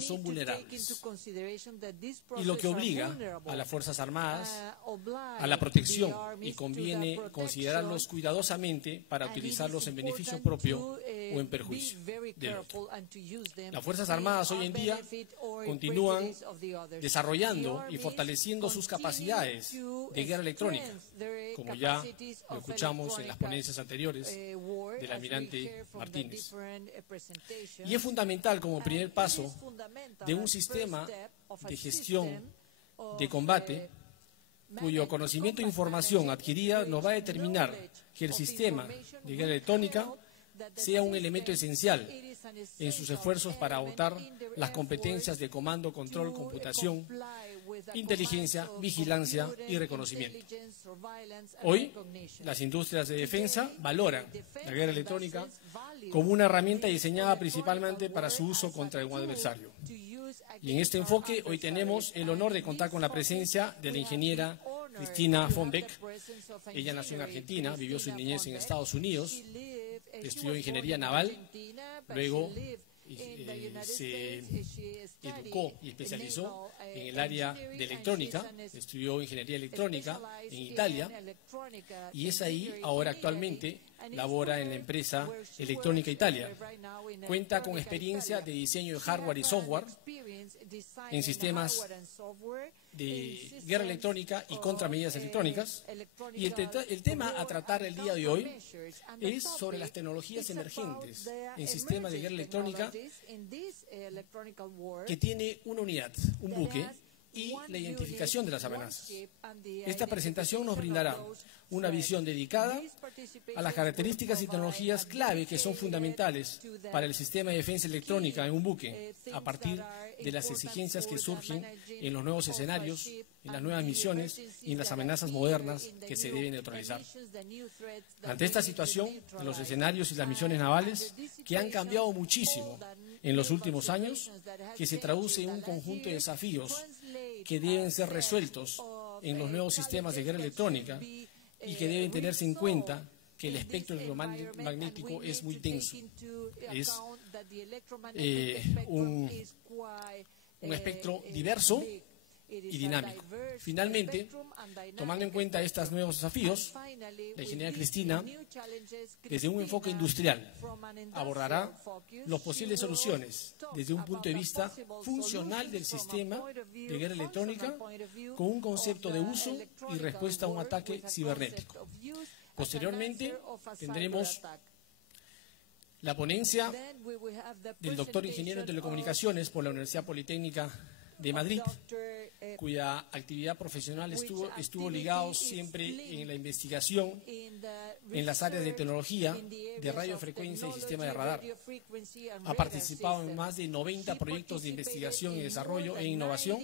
son vulnerables, y lo que obliga a las Fuerzas Armadas a la protección, y conviene considerarlos cuidadosamente para utilizarlos en beneficio propio o en perjuicio del otro. Las Fuerzas Armadas hoy en día continúan desarrollando y fortaleciendo sus capacidades de guerra electrónica, como ya lo escuchamos en las ponencias anteriores del almirante Martínez. Y es fundamental como primer paso de un sistema de gestión de combate cuyo conocimiento e información adquirida nos va a determinar que el sistema de guerra electrónica sea un elemento esencial en sus esfuerzos para adoptar las competencias de comando, control, computación, inteligencia, vigilancia y reconocimiento. Hoy, las industrias de defensa valoran la guerra electrónica como una herramienta diseñada principalmente para su uso contra un adversario. Y en este enfoque, hoy tenemos el honor de contar con la presencia de la ingeniera Cristina von Beck. Ella nació en Argentina, vivió su niñez en Estados Unidos, estudió ingeniería naval, luego se educó y especializó en el área de electrónica, estudió ingeniería electrónica en Italia, y es ahí, ahora actualmente, labora en la empresa Electrónica Italia. Cuenta con experiencia de diseño de hardware y software en sistemas de guerra electrónica y contramedidas electrónicas. Y el tema a tratar el día de hoy es sobre las tecnologías emergentes en sistemas de guerra electrónica que tiene una unidad, un buque, y la identificación de las amenazas. Esta presentación nos brindará una visión dedicada a las características y tecnologías clave que son fundamentales para el sistema de defensa electrónica en un buque, a partir de las exigencias que surgen en los nuevos escenarios, en las nuevas misiones y en las amenazas modernas que se deben neutralizar. Ante esta situación, los escenarios y las misiones navales, que han cambiado muchísimo en los últimos años, que se traduce en un conjunto de desafíos que deben ser resueltos en los nuevos sistemas de guerra electrónica y que deben tenerse en cuenta que el espectro electromagnético es muy denso. Es un espectro diverso y dinámico. Finalmente, tomando en cuenta estos nuevos desafíos, la ingeniera Cristina, desde un enfoque industrial, abordará las posibles soluciones desde un punto de vista funcional del sistema de guerra electrónica, con un concepto de uso y respuesta a un ataque cibernético. Posteriormente, tendremos la ponencia del doctor ingeniero en telecomunicaciones por la Universidad Politécnica de Madrid, cuya actividad profesional estuvo ligado siempre en la investigación en las áreas de tecnología, de radiofrecuencia y sistema de radar. Ha participado en más de 90 proyectos de investigación y desarrollo e innovación,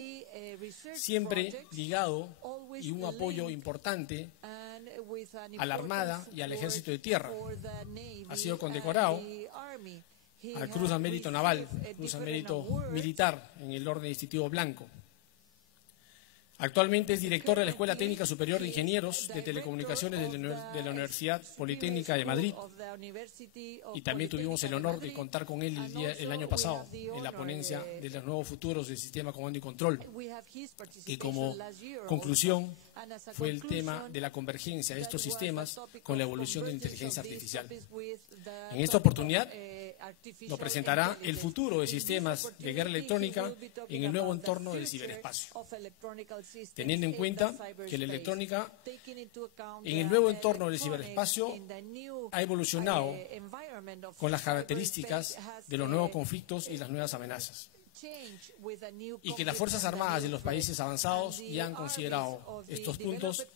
siempre ligado y un apoyo importante a la Armada y al Ejército de Tierra. Ha sido condecorado al Cruz al Mérito Naval, Cruz al Mérito Militar en el Orden Distintivo Blanco. Actualmente es director de la Escuela Técnica Superior de Ingenieros de Telecomunicaciones de la Universidad Politécnica de Madrid, y también tuvimos el honor de contar con él el año pasado en la ponencia de los nuevos futuros del sistema comando y control, y como conclusión fue el tema de la convergencia de estos sistemas con la evolución de la inteligencia artificial. En esta oportunidad nos presentará el futuro de sistemas de guerra electrónica en el nuevo entorno del ciberespacio, teniendo en cuenta que la electrónica en el nuevo entorno del ciberespacio ha evolucionado con las características de los nuevos conflictos y las nuevas amenazas, y que las Fuerzas Armadas de los países avanzados ya han considerado estos puntos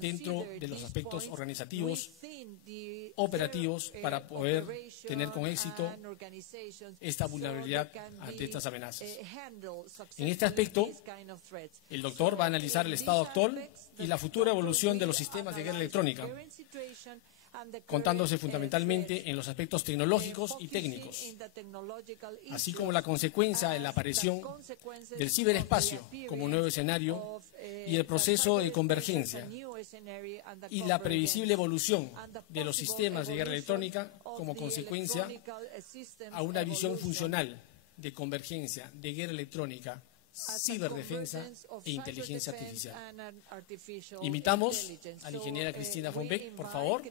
dentro de los aspectos organizativos, operativos, para poder tener con éxito esta vulnerabilidad ante estas amenazas. En este aspecto, el doctor va a analizar el estado actual y la futura evolución de los sistemas de guerra electrónica, contándose fundamentalmente en los aspectos tecnológicos y técnicos, así como la consecuencia de la aparición del ciberespacio como nuevo escenario y el proceso de convergencia y la previsible evolución de los sistemas de guerra electrónica como consecuencia a una visión funcional de convergencia, de guerra electrónica, ciberdefensa e inteligencia artificial. Invitamos a la ingeniera Cristina von Beck, por favor,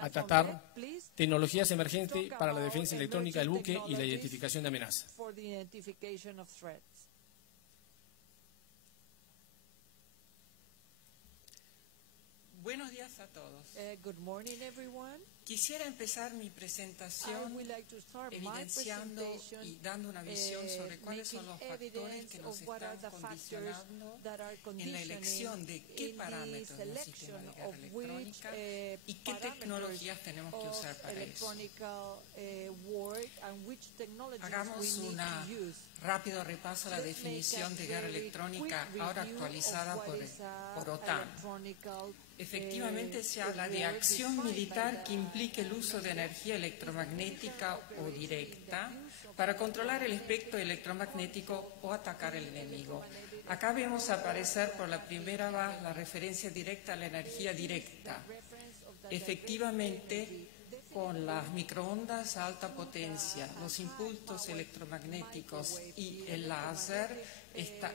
a tratar tecnologías emergentes para la defensa electrónica del buque y la identificación de amenazas. Buenos días a todos. Quisiera empezar mi presentación evidenciando y dando una visión sobre cuáles son los factores que nos están condicionando en la elección de qué parámetros del sistema de guerra electrónica y qué tecnologías tenemos que usar para eso. Hagamos un rápido repaso a la definición de guerra electrónica ahora actualizada por OTAN. Efectivamente se habla de acción militar que implique el uso de energía electromagnética o directa para controlar el espectro electromagnético o atacar al enemigo. Acá vemos aparecer por la primera vez la referencia directa a la energía directa. Efectivamente, con las microondas a alta potencia, los impulsos electromagnéticos y el láser,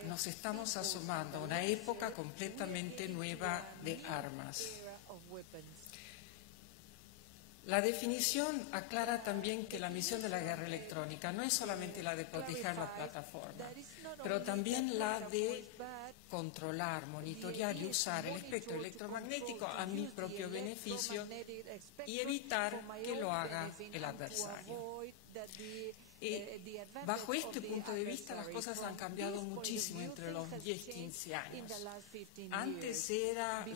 nos estamos asomando a una época completamente nueva de armas. La definición aclara también que la misión de la guerra electrónica no es solamente la de proteger la plataforma, pero también la de controlar, monitorear y usar el espectro electromagnético a mi propio beneficio y evitar que lo haga el adversario. Bajo este punto de vista las cosas han cambiado muchísimo entre los 10-15 años. Antes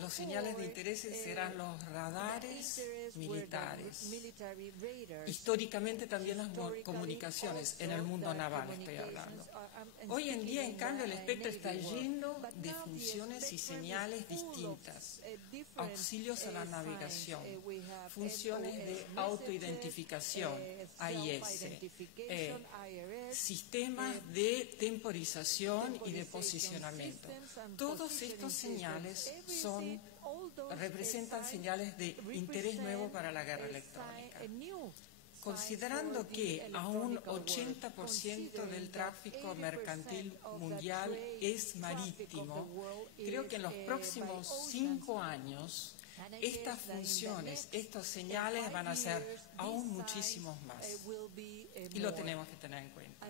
los señales de interés eran los radares militares. Históricamente también las comunicaciones, en el mundo naval estoy hablando. Hoy en día, en cambio, el espectro está lleno de funciones y señales distintas. Auxilios a la navegación, funciones de autoidentificación, AIS, sistemas de temporización y de posicionamiento. Todos estos señales representan señales de interés nuevo para la guerra electrónica. Considerando que a un 80% del tráfico mercantil mundial es marítimo, creo que en los próximos 5 años estas funciones, estos señales van a ser aún muchísimos más. Y lo tenemos que tener en cuenta.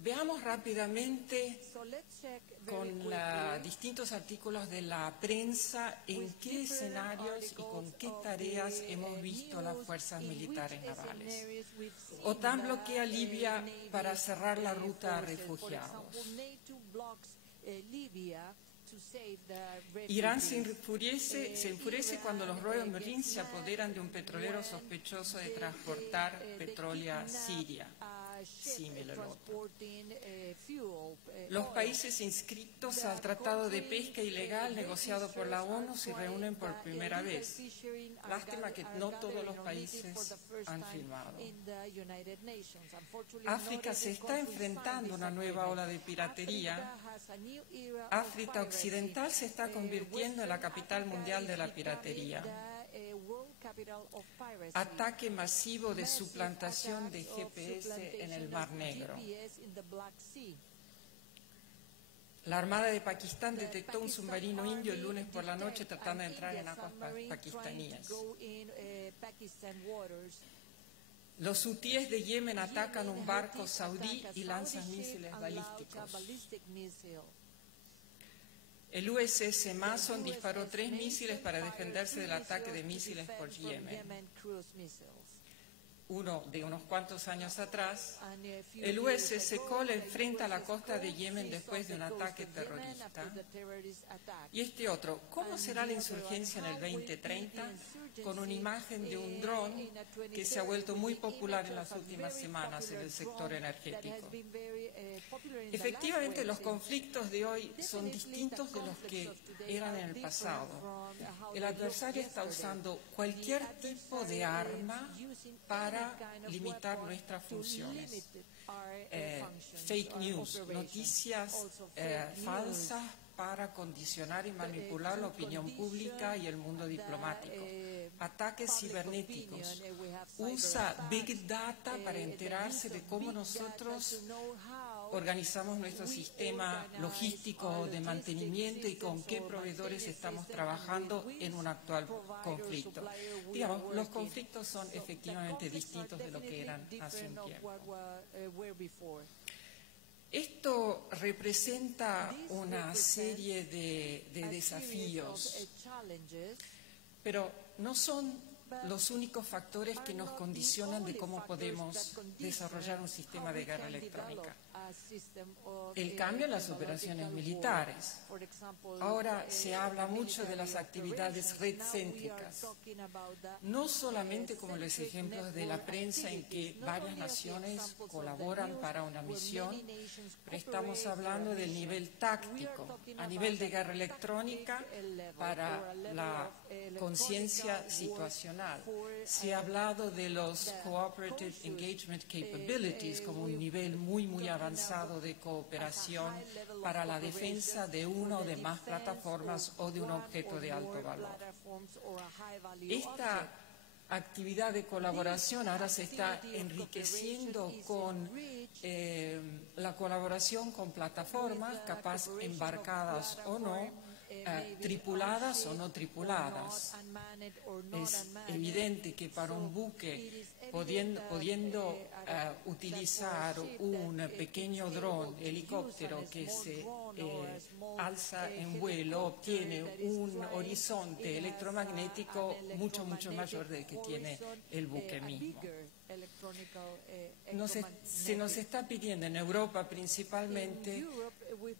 Veamos rápidamente con distintos artículos de la prensa en qué escenarios y con qué tareas hemos visto las fuerzas militares navales. OTAN bloquea Libia para cerrar la ruta a refugiados. Irán se enfurece cuando los Royal Marines se apoderan de un petrolero sospechoso de transportar petróleo a Siria. Los países inscritos al Tratado de Pesca Ilegal negociado por la ONU se reúnen por primera vez. Lástima que no todos los países han firmado. África se está enfrentando a una nueva ola de piratería. África Occidental se está convirtiendo en la capital mundial de la piratería. Ataque masivo de suplantación de GPS en el Mar Negro. La Armada de Pakistán detectó un submarino indio el lunes por la noche tratando de entrar en aguas pakistaníes. Los hutíes de Yemen atacan un barco saudí y lanzan misiles balísticos. El USS Mason disparó 3 misiles para defenderse del ataque de misiles por Yemen. De unos cuantos años atrás, el USS Cole enfrenta a la costa de Yemen después de un ataque terrorista. Y este otro, ¿cómo será la insurgencia en el 2030? Con una imagen de un dron que se ha vuelto muy popular en las últimas semanas en el sector energético. Efectivamente, los conflictos de hoy son distintos de los que eran en el pasado. El adversario está usando cualquier tipo de arma para limitar nuestras funciones. Fake news, noticias falsas para condicionar y manipular la opinión pública y el mundo diplomático. ataques cibernéticos, usa Big Data para enterarse de cómo nosotros organizamos nuestro sistema logístico de mantenimiento y con qué proveedores estamos trabajando en un actual conflicto. Digamos, los conflictos son efectivamente distintos de lo que eran hace un tiempo. Esto representa una serie de desafíos, pero no son los únicos factores que nos condicionan de cómo podemos desarrollar un sistema de guerra electrónica. El cambio en las operaciones militares. Ahora se habla mucho de las actividades redcéntricas, no solamente como los ejemplos de la prensa en que varias naciones colaboran para una misión, pero estamos hablando del nivel táctico, a nivel de guerra electrónica para la conciencia situacional. Se ha hablado de los Cooperative Engagement Capabilities como un nivel muy avanzado de cooperación para la defensa de una o de más plataformas o de un objeto de alto valor. Esta actividad de colaboración ahora se está enriqueciendo con la colaboración con plataformas, capaz embarcadas o no, tripuladas o no tripuladas. Es evidente que para un buque, pudiendo utilizar un pequeño dron, helicóptero que se alza en vuelo, obtiene un horizonte electromagnético mucho mayor del que tiene el buque mismo. Se nos está pidiendo en Europa principalmente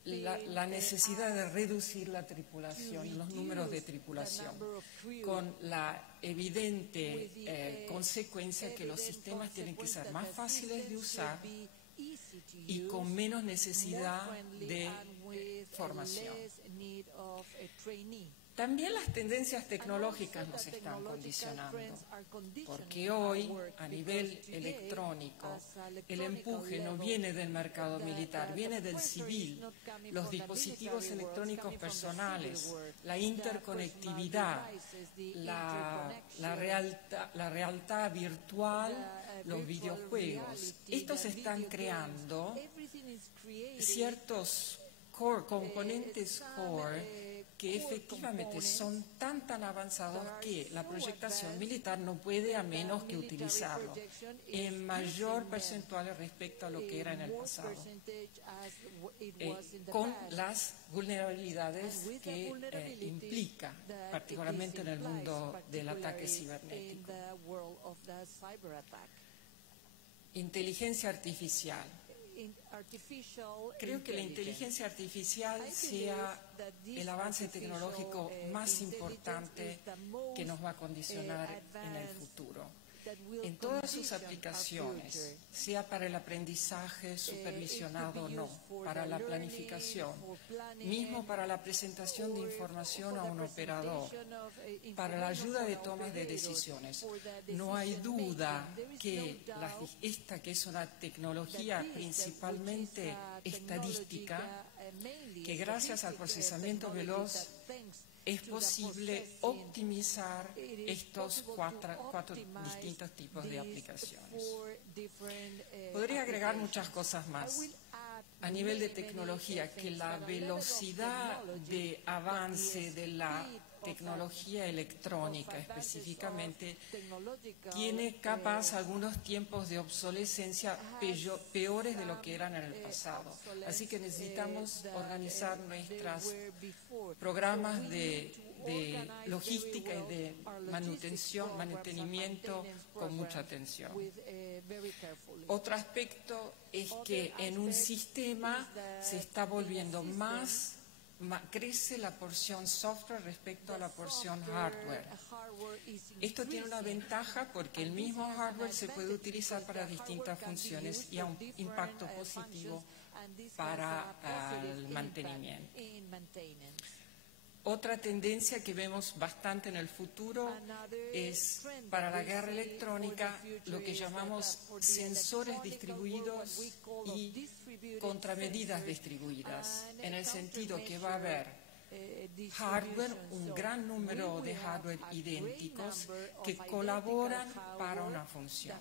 la necesidad de reducir la tripulación, los números de tripulación, con la evidente consecuencia que los sistemas tienen que ser más fáciles de usar y con menos necesidad de formación. También las tendencias tecnológicas nos están condicionando, porque hoy, a nivel electrónico, el empuje no viene del mercado militar, viene del civil. Los dispositivos electrónicos personales, la interconectividad, la realidad virtual, los videojuegos. Estos están creando ciertos componentes core que efectivamente son tan avanzados que la proyectación militar no puede a menos que utilizarlo en mayor porcentaje respecto a lo que era en el pasado, con las vulnerabilidades que implica, particularmente en el mundo del ataque cibernético. Inteligencia artificial. Creo que la inteligencia artificial sea el avance tecnológico más importante que nos va a condicionar en el futuro. En todas sus aplicaciones, sea para el aprendizaje supervisionado o no, para la planificación, mismo para la presentación de información a un operador, para la ayuda de tomas de decisiones. No hay duda que esta, que es una tecnología principalmente estadística, que gracias al procesamiento veloz es posible optimizar estos cuatro distintos tipos de aplicaciones. Podría agregar muchas cosas más. A nivel de tecnología, que la velocidad de avance de la tecnología electrónica específicamente tiene capaz algunos tiempos de obsolescencia peores de lo que eran en el pasado. Así que necesitamos organizar nuestros programas de logística y de mantenimiento con mucha atención. Otro aspecto es que en un sistema se está volviendo crece la porción software respecto a la porción hardware. Esto tiene una ventaja porque el mismo hardware se puede utilizar para distintas funciones y a un impacto positivo para el mantenimiento. Otra tendencia que vemos bastante en el futuro es para la guerra electrónica lo que llamamos sensores distribuidos y contramedidas distribuidas, en el sentido que va a haber hardware, un gran número de hardware idénticos que colaboran para una función.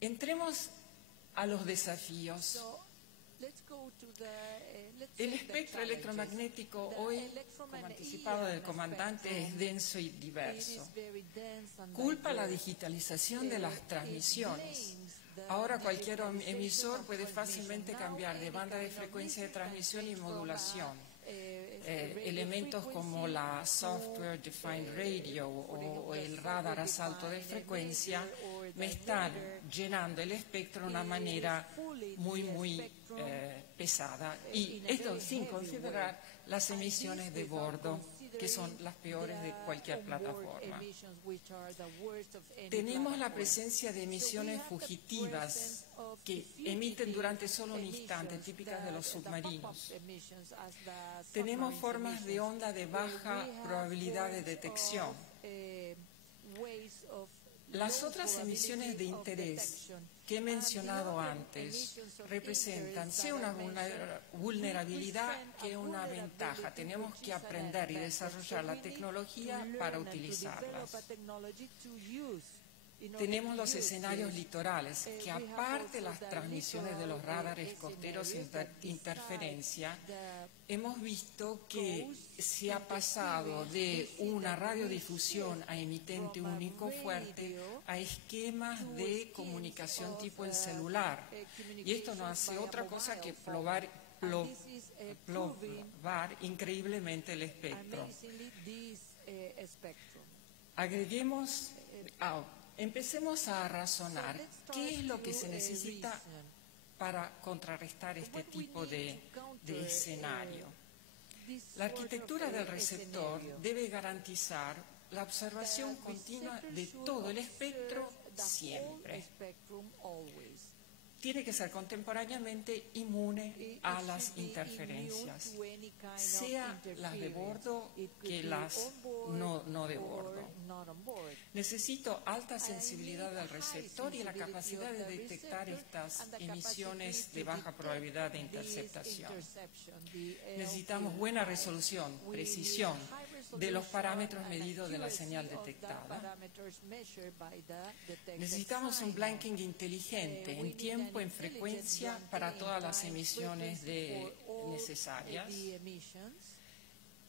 Entremos a los desafíos. El espectro electromagnético hoy, como anticipado del comandante, es denso y diverso. Culpa la digitalización de las transmisiones. Ahora cualquier emisor puede fácilmente cambiar de banda de frecuencia de transmisión y modulación. Elementos como la Software Defined Radio o el radar a salto de frecuencia me están llenando el espectro de una manera muy pesada. Y esto sin considerar las emisiones de bordo, que son las peores de cualquier plataforma. Tenemos la presencia de emisiones fugitivas que emiten durante solo un instante, típicas de los submarinos. Tenemos formas de onda de baja probabilidad de detección. Las otras emisiones de interés que he mencionado antes representan sea una vulnerabilidad que una ventaja. Tenemos que aprender y desarrollar la tecnología para utilizarlas. Tenemos los escenarios litorales, que aparte de las transmisiones de los radares costeros interferencia, hemos visto que se ha pasado de una radiodifusión a emitente único fuerte a esquemas de comunicación tipo el celular. Y esto no hace otra cosa que probar increíblemente el espectro. Agreguemos... Empecemos a razonar qué es lo que se necesita para contrarrestar este tipo de escenario. La arquitectura del receptor debe garantizar la observación continua de todo el espectro siempre. Tiene que ser contemporáneamente inmune a las interferencias, sea las de bordo que las no de bordo. Necesito alta sensibilidad del receptor y la capacidad de detectar estas emisiones de baja probabilidad de interceptación. Necesitamos buena resolución, precisión de los parámetros medidos de la señal detectada. Necesitamos un blanking inteligente en tiempo, en frecuencia para todas las emisiones necesarias.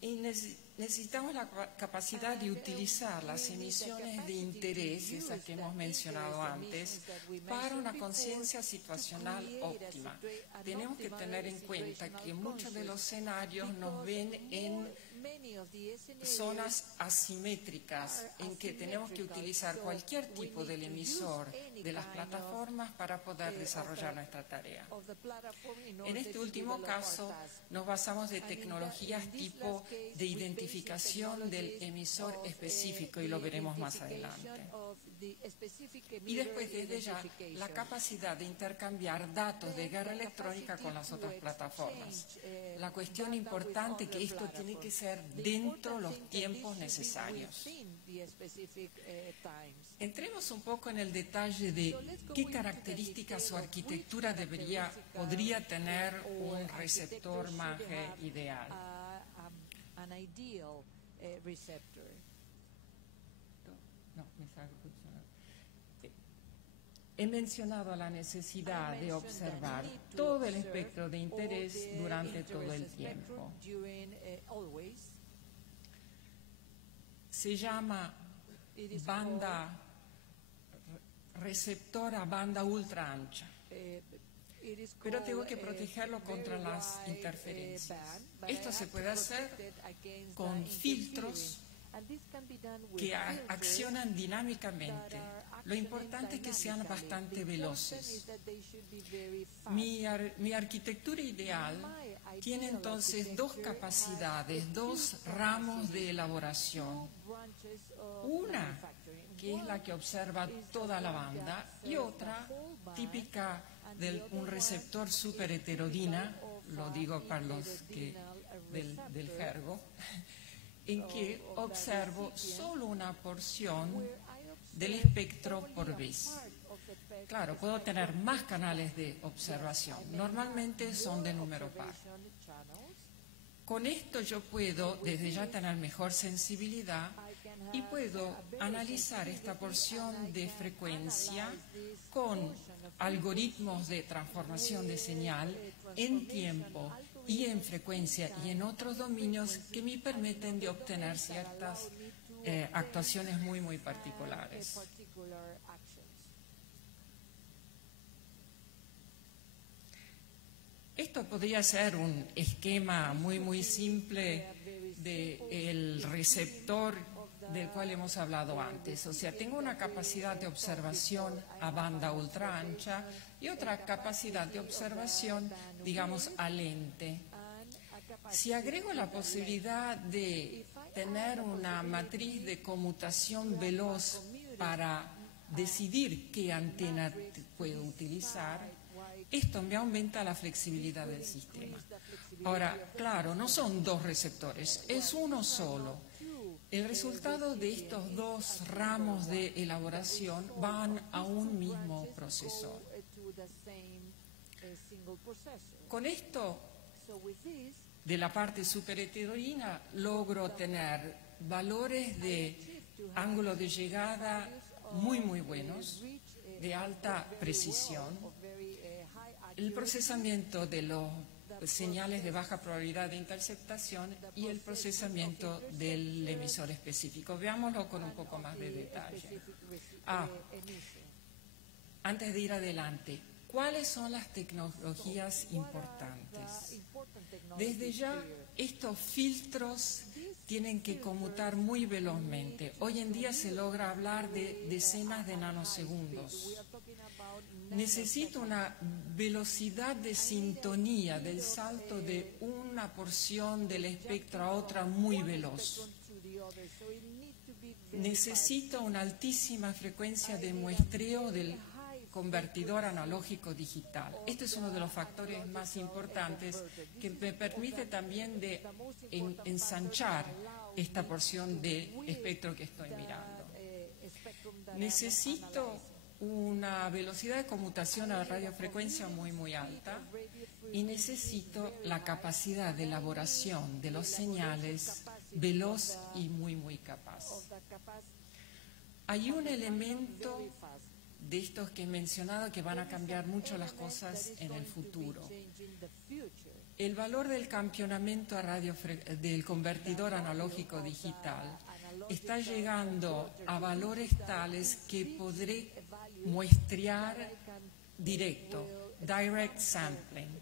Y necesitamos la capacidad de utilizar las emisiones de interés, esas que hemos mencionado antes, para una conciencia situacional óptima. Tenemos que tener en cuenta que muchos de los escenarios nos ven en zonas asimétricas en que tenemos que utilizar cualquier tipo del emisor de las plataformas para poder desarrollar nuestra tarea. En este último caso nos basamos de tecnologías tipo de identificación del emisor específico y lo veremos más adelante. Y después desde ya la capacidad de intercambiar datos de guerra electrónica con las otras plataformas. La cuestión importante es que esto tiene que ser dentro de los tiempos necesarios. Entremos un poco en el detalle de qué características o arquitectura podría tener un receptor MAGE ideal. He mencionado la necesidad de observar todo el espectro de interés durante todo el tiempo. Se llama receptor a banda ultra ancha. Pero tengo que protegerlo contra las interferencias. Esto se puede hacer con filtros que accionan dinámicamente. Lo importante es que sean bastante veloces. Mi arquitectura ideal tiene entonces dos capacidades, dos ramos de elaboración. Una, que es la que observa toda la banda, y otra, típica de un receptor super heterodina, lo digo para los del jergo, en que observo solo una porción del espectro por vez. claro, puedo tener más canales de observación. Normalmente son de número par. Con esto yo puedo desde ya tener mejor sensibilidad y puedo analizar esta porción de frecuencia con algoritmos de transformación de señal en tiempo y en frecuencia y en otros dominios que me permiten de obtener ciertas actuaciones muy, muy particulares. Esto podría ser un esquema muy, muy simple del receptor del cual hemos hablado antes. O sea, tengo una capacidad de observación a banda ultra ancha y otra capacidad de observación, digamos, a lente. Si agrego la posibilidad de tener una matriz de conmutación veloz para decidir qué antena puedo utilizar, esto me aumenta la flexibilidad del sistema. Ahora, claro, no son dos receptores, es uno solo. El resultado de estos dos ramos de elaboración van a un mismo procesor. Con esto, de la parte superheteroína, logro tener valores de ángulo de llegada muy, muy buenos, de alta precisión. El procesamiento de los señales de baja probabilidad de interceptación y el procesamiento del emisor específico. Veámoslo con un poco más de detalle. Antes de ir adelante, ¿cuáles son las tecnologías importantes? Desde ya, estos filtros tienen que conmutar muy velozmente. Hoy en día se logra hablar de decenas de nanosegundos. Necesito una velocidad de sintonía del salto de una porción del espectro a otra muy veloz. Necesito una altísima frecuencia de muestreo del convertidor analógico digital. Este es uno de los factores más importantes que me permite también de ensanchar esta porción de espectro que estoy mirando. Necesito una velocidad de conmutación a la radiofrecuencia muy, muy alta y necesito la capacidad de elaboración de los señales veloz y muy, muy capaz. Hay un elemento de estos que he mencionado que van a cambiar mucho las cosas en el futuro. El valor del campeonamiento del convertidor analógico digital está llegando a valores tales que podré muestrear directo, direct sampling.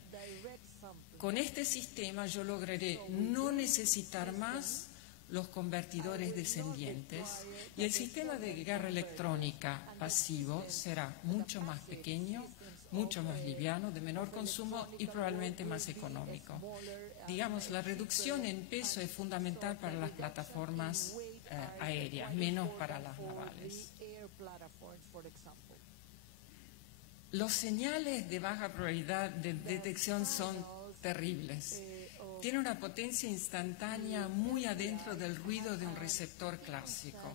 Con este sistema yo lograré no necesitar más los convertidores descendientes y el sistema de guerra electrónica pasivo será mucho más pequeño, mucho más liviano, de menor consumo y probablemente más económico. Digamos, la reducción en peso es fundamental para las plataformas aéreas, menos para las navales. Los señales de baja probabilidad de detección son terribles. Tiene una potencia instantánea muy adentro del ruido de un receptor clásico.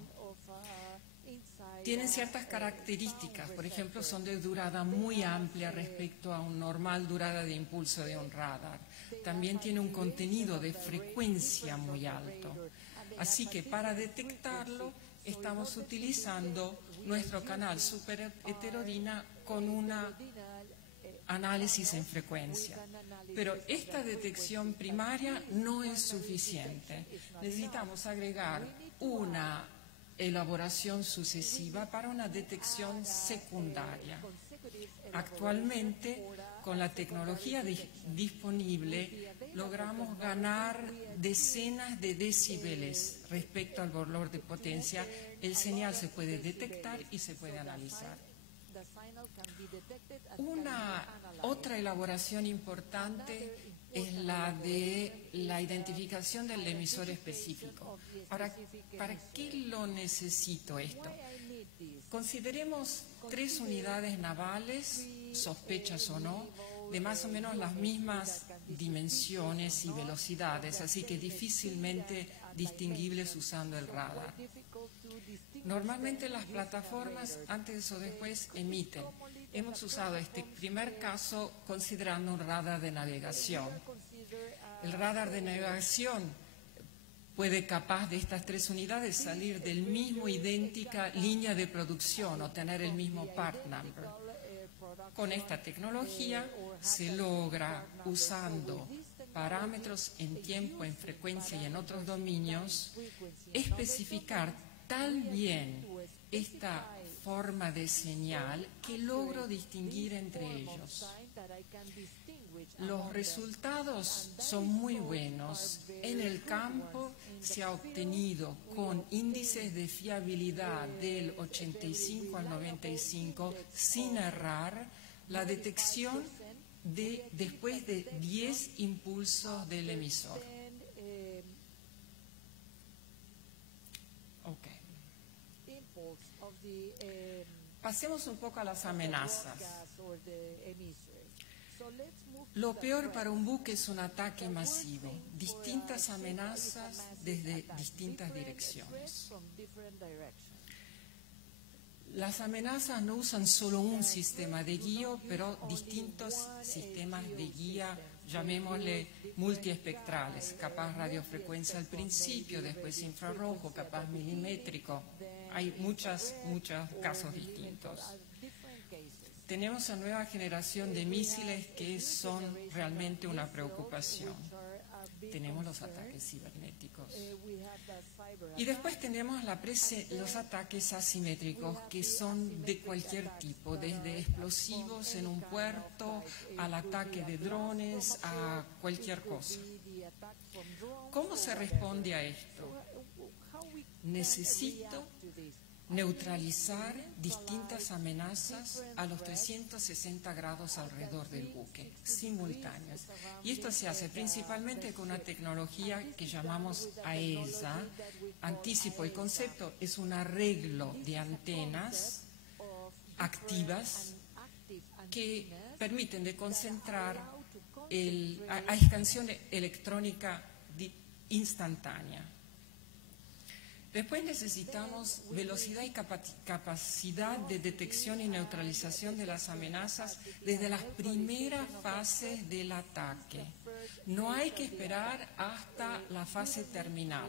Tienen ciertas características, por ejemplo, son de durada muy amplia respecto a una normal durada de impulso de un radar. También tiene un contenido de frecuencia muy alto. Así que para detectarlo estamos utilizando nuestro canal superheteroína con un análisis en frecuencia. Pero esta detección primaria no es suficiente. Necesitamos agregar una elaboración sucesiva para una detección secundaria. Actualmente, con la tecnología disponible, logramos ganar decenas de decibeles respecto al valor de potencia. El señal se puede detectar y se puede analizar. Una otra elaboración importante es la de la identificación del emisor específico. Ahora, ¿para qué lo necesito esto? Consideremos 3 unidades navales, sospechas o no, de más o menos las mismas dimensiones y velocidades, así que difícilmente distinguibles usando el radar. Normalmente las plataformas, antes o después, emiten, Hemos usado este primer caso considerando un radar de navegación. El radar de navegación puede, capaz de estas 3 unidades, salir del mismo idéntica línea de producción o tener el mismo part number. Con esta tecnología se logra, usando parámetros en tiempo, en frecuencia y en otros dominios, especificar tan bien esta forma de señal que logro distinguir entre ellos. Los resultados son muy buenos. En el campo se ha obtenido con índices de fiabilidad del 85 al 95, sin errar, la detección después de 10 impulsos del emisor. Okay. Pasemos un poco a las amenazas. Lo peor para un buque es un ataque masivo, distintas amenazas desde distintas direcciones. Las amenazas no usan solo un sistema de guía, pero distintos sistemas de guía, llamémosle multiespectrales, capaz radiofrecuencia al principio, después infrarrojo, capaz milimétrico. Hay muchos casos distintos. Tenemos una nueva generación de misiles que son realmente una preocupación. Tenemos los ataques cibernéticos. Y después tenemos los ataques asimétricos, que son de cualquier tipo, desde explosivos en un puerto, al ataque de drones, a cualquier cosa. ¿Cómo se responde a esto? Necesito neutralizar distintas amenazas a los 360 grados alrededor del buque, simultáneas. Y esto se hace principalmente con una tecnología que llamamos AESA. Anticipo el concepto, es un arreglo de antenas activas que permiten de concentrar a expansión electrónica instantánea. Después necesitamos velocidad y capacidad de detección y neutralización de las amenazas desde las primeras fases del ataque. No hay que esperar hasta la fase terminal.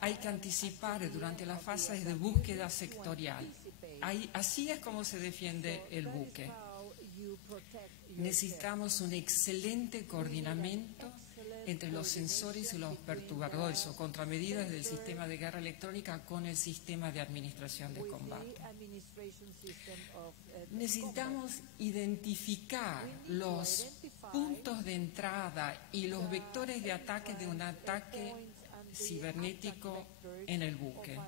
Hay que anticipar durante las fases de búsqueda sectorial. Así es como se defiende el buque. Necesitamos un excelente coordinamiento entre los sensores y los perturbadores o contramedidas del sistema de guerra electrónica con el sistema de administración de combate. Necesitamos identificar los puntos de entrada y los vectores de ataque de un ataque cibernético en el buque.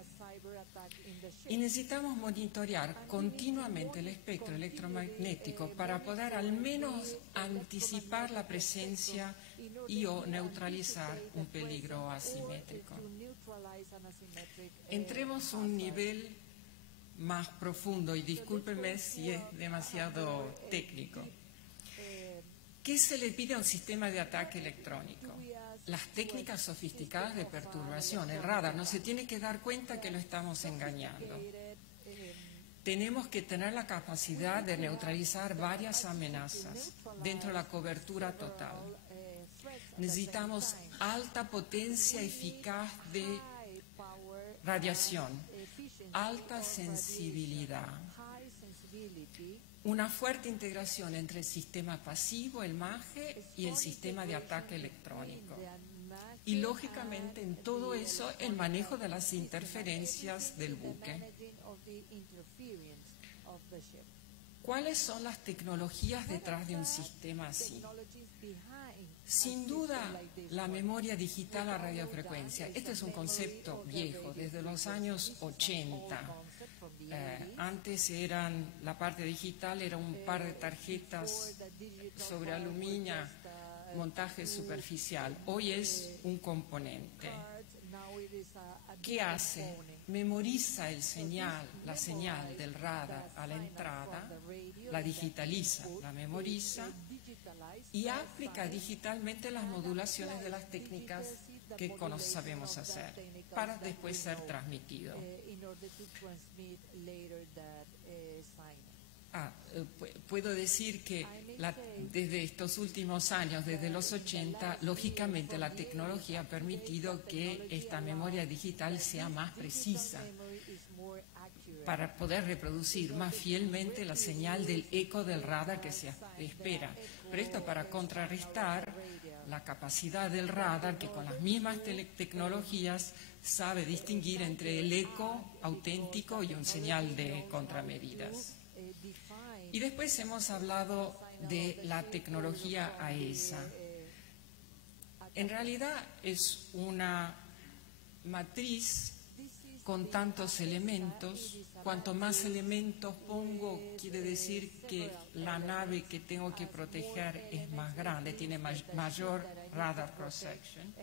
Y necesitamos monitorear continuamente el espectro electromagnético para poder al menos anticipar la presencia y o neutralizar un peligro asimétrico. Entremos a un nivel más profundo, y discúlpenme si es demasiado técnico. ¿Qué se le pide a un sistema de ataque electrónico? Las técnicas sofisticadas de perturbación. El radar no se tiene que dar cuenta que lo estamos engañando. Tenemos que tener la capacidad de neutralizar varias amenazas dentro de la cobertura total. Necesitamos alta potencia eficaz de radiación, alta sensibilidad, una fuerte integración entre el sistema pasivo, el MAGE, y el sistema de ataque electrónico. Y lógicamente en todo eso el manejo de las interferencias del buque. ¿Cuáles son las tecnologías detrás de un sistema así? Sin duda, la memoria digital a radiofrecuencia. Este es un concepto viejo, desde los años 80. Antes la parte digital era un par de tarjetas sobre aluminio, montaje superficial. Hoy es un componente. ¿Qué hace? Memoriza la señal del radar a la entrada, la digitaliza, la memoriza y aplica digitalmente las modulaciones de las técnicas que sabemos hacer para después ser transmitido. puedo decir que desde estos últimos años, desde los 80, lógicamente la tecnología ha permitido que esta memoria digital sea más precisa para poder reproducir más fielmente la señal del eco del radar que se espera. Pero esto para contrarrestar la capacidad del radar, que con las mismas tecnologías sabe distinguir entre el eco auténtico y un señal de contramedidas. Y después hemos hablado de la tecnología AESA. En realidad es una matriz con tantos elementos. Cuanto más elementos pongo, quiere decir que la nave que tengo que proteger es más grande, tiene mayor radar cross-section.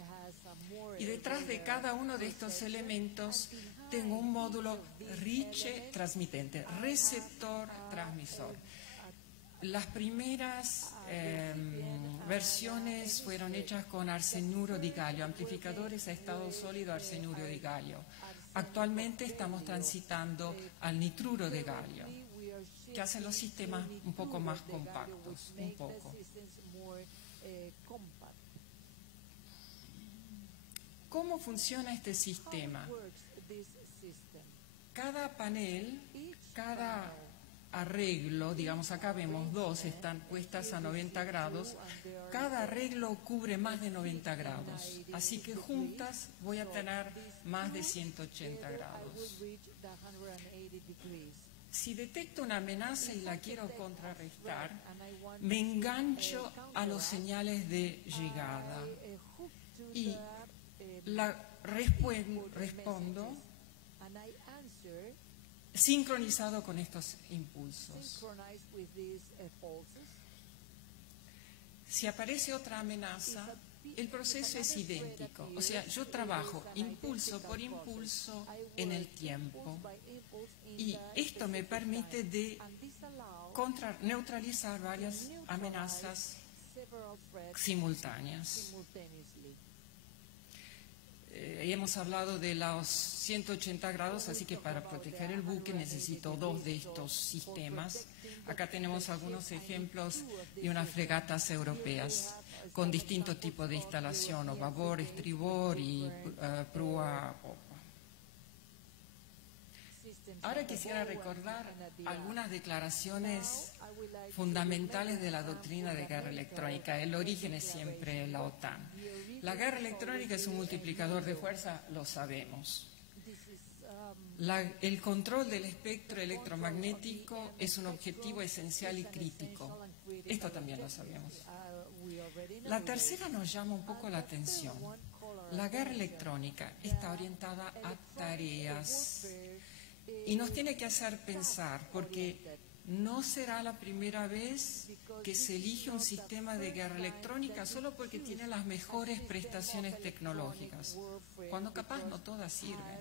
Y detrás de cada uno de estos elementos tengo un módulo RICE transmitente, receptor-transmisor. Las primeras versiones fueron hechas con arsenuro di galio, amplificadores a estado sólido arsenuro di galio. Actualmente estamos transitando al nitruro de galio, que hace los sistemas un poco más compactos, un poco. ¿Cómo funciona este sistema? Cada panel, cada arreglo, digamos acá vemos dos, están puestas a 90 grados, cada arreglo cubre más de 90 grados, así que juntas voy a tener más de 180 grados. Si detecto una amenaza y la quiero contrarrestar, me engancho a los señales de llegada y respondo sincronizado con estos impulsos. Si aparece otra amenaza, el proceso es idéntico. O sea, yo trabajo impulso por impulso en el tiempo. Y esto me permite neutralizar varias amenazas simultáneas. Hemos hablado de los 180 grados, así que para proteger el buque necesito dos de estos sistemas. Acá tenemos algunos ejemplos de unas fregatas europeas con distintos tipos de instalación, o babor, estribor y proa, popa. Ahora quisiera recordar algunas declaraciones fundamentales de la doctrina de guerra electrónica. El origen es siempre la OTAN. La guerra electrónica es un multiplicador de fuerza, lo sabemos. El control del espectro electromagnético es un objetivo esencial y crítico. Esto también lo sabemos. La tercera nos llama un poco la atención. La guerra electrónica está orientada a tareas y nos tiene que hacer pensar, porque no será la primera vez que se elige un sistema de guerra electrónica solo porque tiene las mejores prestaciones tecnológicas, cuando capaz no todas sirven.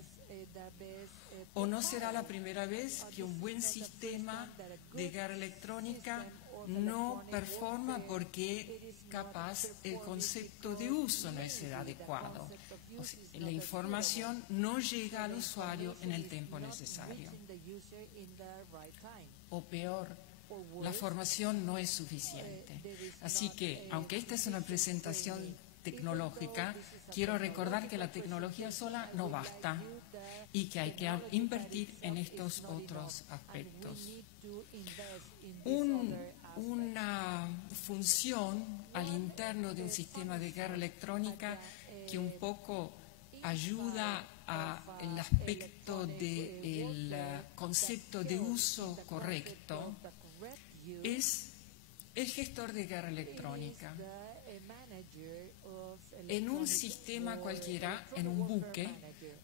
O no será la primera vez que un buen sistema de guerra electrónica no performa porque capaz el concepto de uso no es el adecuado. O sea, la información no llega al usuario en el tiempo necesario. O peor, la formación no es suficiente. Así que, aunque esta es una presentación tecnológica, quiero recordar que la tecnología sola no basta y que hay que invertir en estos otros aspectos. Una función al interno de un sistema de guerra electrónica que un poco ayuda al aspecto del concepto de uso correcto es el gestor de guerra electrónica. En un sistema cualquiera, en un buque,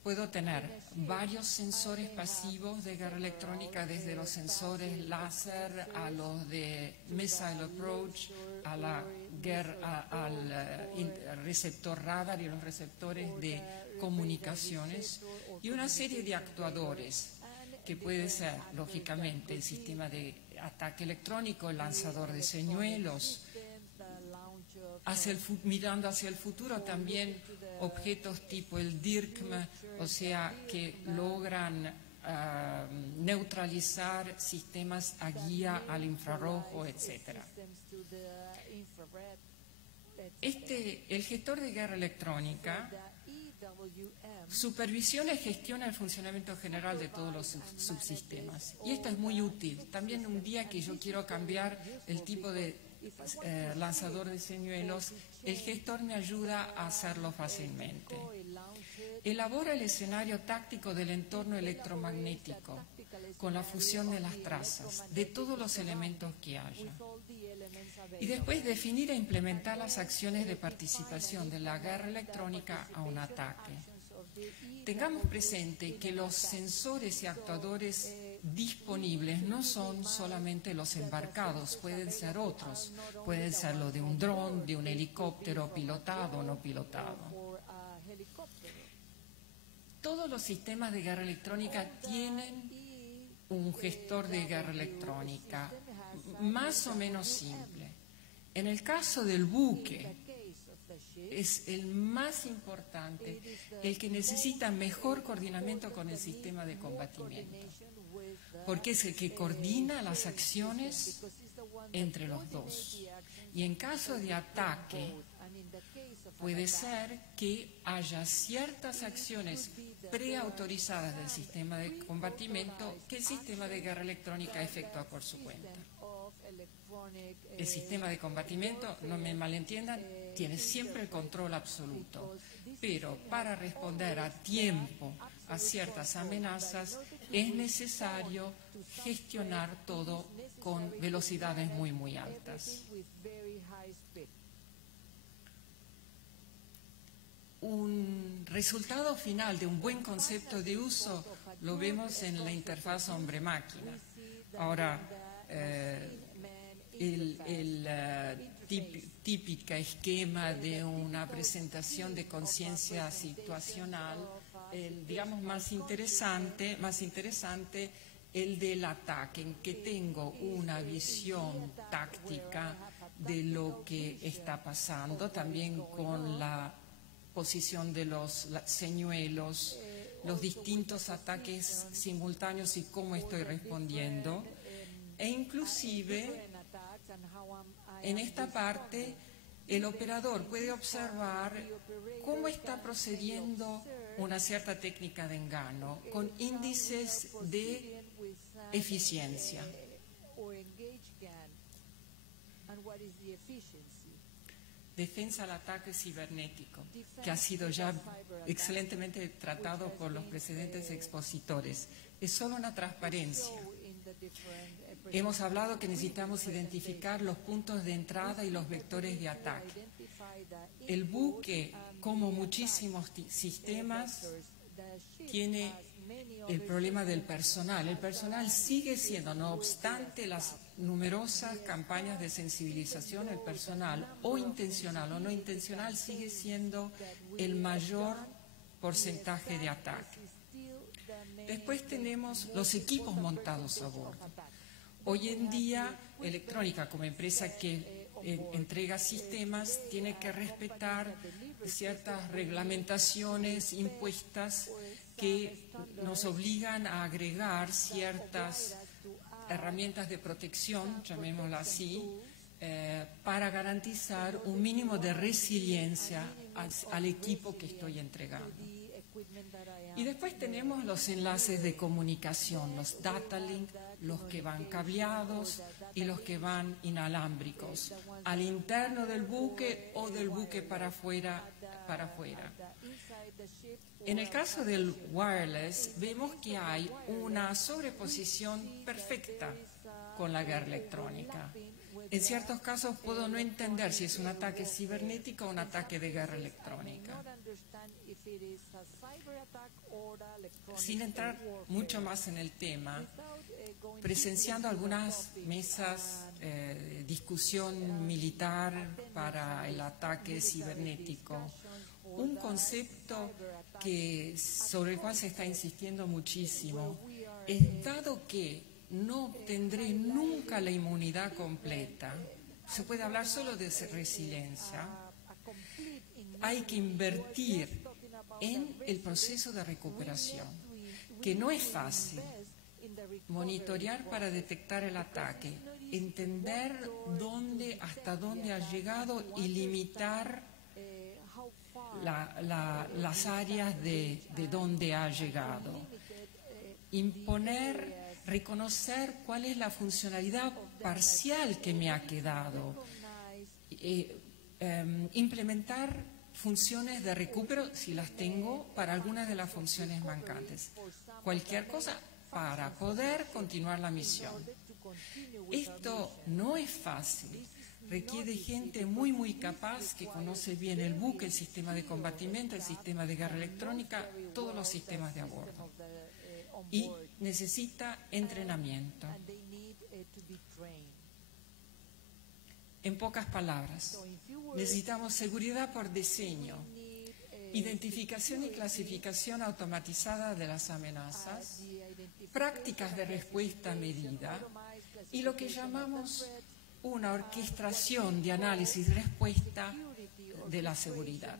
puedo tener varios sensores pasivos de guerra electrónica, desde los sensores láser a los de missile approach, al receptor radar y los receptores de comunicaciones, y una serie de actuadores, que puede ser, lógicamente, el sistema de ataque electrónico, el lanzador de señuelos, mirando hacia el futuro también objetos tipo el DIRCM, o sea, que logran neutralizar sistemas a guía al infrarrojo, etc. El gestor de guerra electrónica supervisiona y gestiona el funcionamiento general de todos los subsistemas. Y esto es muy útil. También un día que yo quiero cambiar el tipo de lanzador de señuelos, el gestor me ayuda a hacerlo fácilmente. Elabora el escenario táctico del entorno electromagnético con la fusión de las trazas, de todos los elementos que haya. Y después definir e implementar las acciones de participación de la guerra electrónica a un ataque. Tengamos presente que los sensores y actuadores disponibles no son solamente los embarcados, pueden ser otros, pueden ser lo de un dron, de un helicóptero pilotado o no pilotado. Todos los sistemas de guerra electrónica tienen un gestor de guerra electrónica más o menos simple. En el caso del buque, es el más importante, el que necesita mejor coordinamiento con el sistema de combatimiento, porque es el que coordina las acciones entre los dos. Y en caso de ataque, puede ser que haya ciertas acciones preautorizadas del sistema de combatimiento que el sistema de guerra electrónica efectúa por su cuenta. El sistema de combatimiento, no me malentiendan, tiene siempre el control absoluto, pero para responder a tiempo a ciertas amenazas es necesario gestionar todo con velocidades muy, muy altas. Un resultado final de un buen concepto de uso lo vemos en la interfaz hombre-máquina. Ahora, el típico esquema de una presentación de conciencia situacional, digamos más interesante, el del ataque, en que tengo una visión táctica de lo que está pasando, también con la posición de los señuelos, los distintos ataques simultáneos y cómo estoy respondiendo, e inclusive en esta parte el operador puede observar cómo está procediendo una cierta técnica de engaño con índices de eficiencia. Defensa al ataque cibernético, que ha sido ya excelentemente tratado por los precedentes expositores. Es solo una transparencia. Hemos hablado que necesitamos identificar los puntos de entrada y los vectores de ataque. El buque, como muchísimos sistemas, tiene el problema del personal. El personal sigue siendo, no obstante las numerosas campañas de sensibilización, el personal, o intencional o no intencional, sigue siendo el mayor porcentaje de ataque. Después tenemos los equipos montados a bordo. Hoy en día, Electrónica, como empresa que entrega sistemas, tiene que respetar ciertas reglamentaciones impuestas que nos obligan a agregar ciertas herramientas de protección, llamémoslo así, para garantizar un mínimo de resiliencia al equipo que estoy entregando. Y después tenemos los enlaces de comunicación, los data link, los que van cableados y los que van inalámbricos, al interno del buque o del buque para afuera. En el caso del wireless, vemos que hay una sobreposición perfecta con la guerra electrónica. En ciertos casos puedo no entender si es un ataque cibernético o un ataque de guerra electrónica. Sin entrar mucho más en el tema, presenciando algunas mesas de discusión militar para el ataque cibernético, un concepto sobre el cual se está insistiendo muchísimo es, dado que no obtendré nunca la inmunidad completa, se puede hablar solo de resiliencia, hay que invertir en el proceso de recuperación, que no es fácil monitorear para detectar el ataque, entender hasta dónde ha llegado y limitar las áreas de donde ha llegado. Imponer, reconocer cuál es la funcionalidad parcial que me ha quedado. Implementar funciones de recupero, si las tengo, para algunas de las funciones mancantes. Cualquier cosa para poder continuar la misión. Esto no es fácil. Requiere gente muy, muy capaz que conoce bien el buque, el sistema de combatimiento, el sistema de guerra electrónica, todos los sistemas de a bordo. Y necesita entrenamiento. En pocas palabras, necesitamos seguridad por diseño, identificación y clasificación automatizada de las amenazas, prácticas de respuesta a medida y lo que llamamos una orquestación de análisis y respuesta de la seguridad.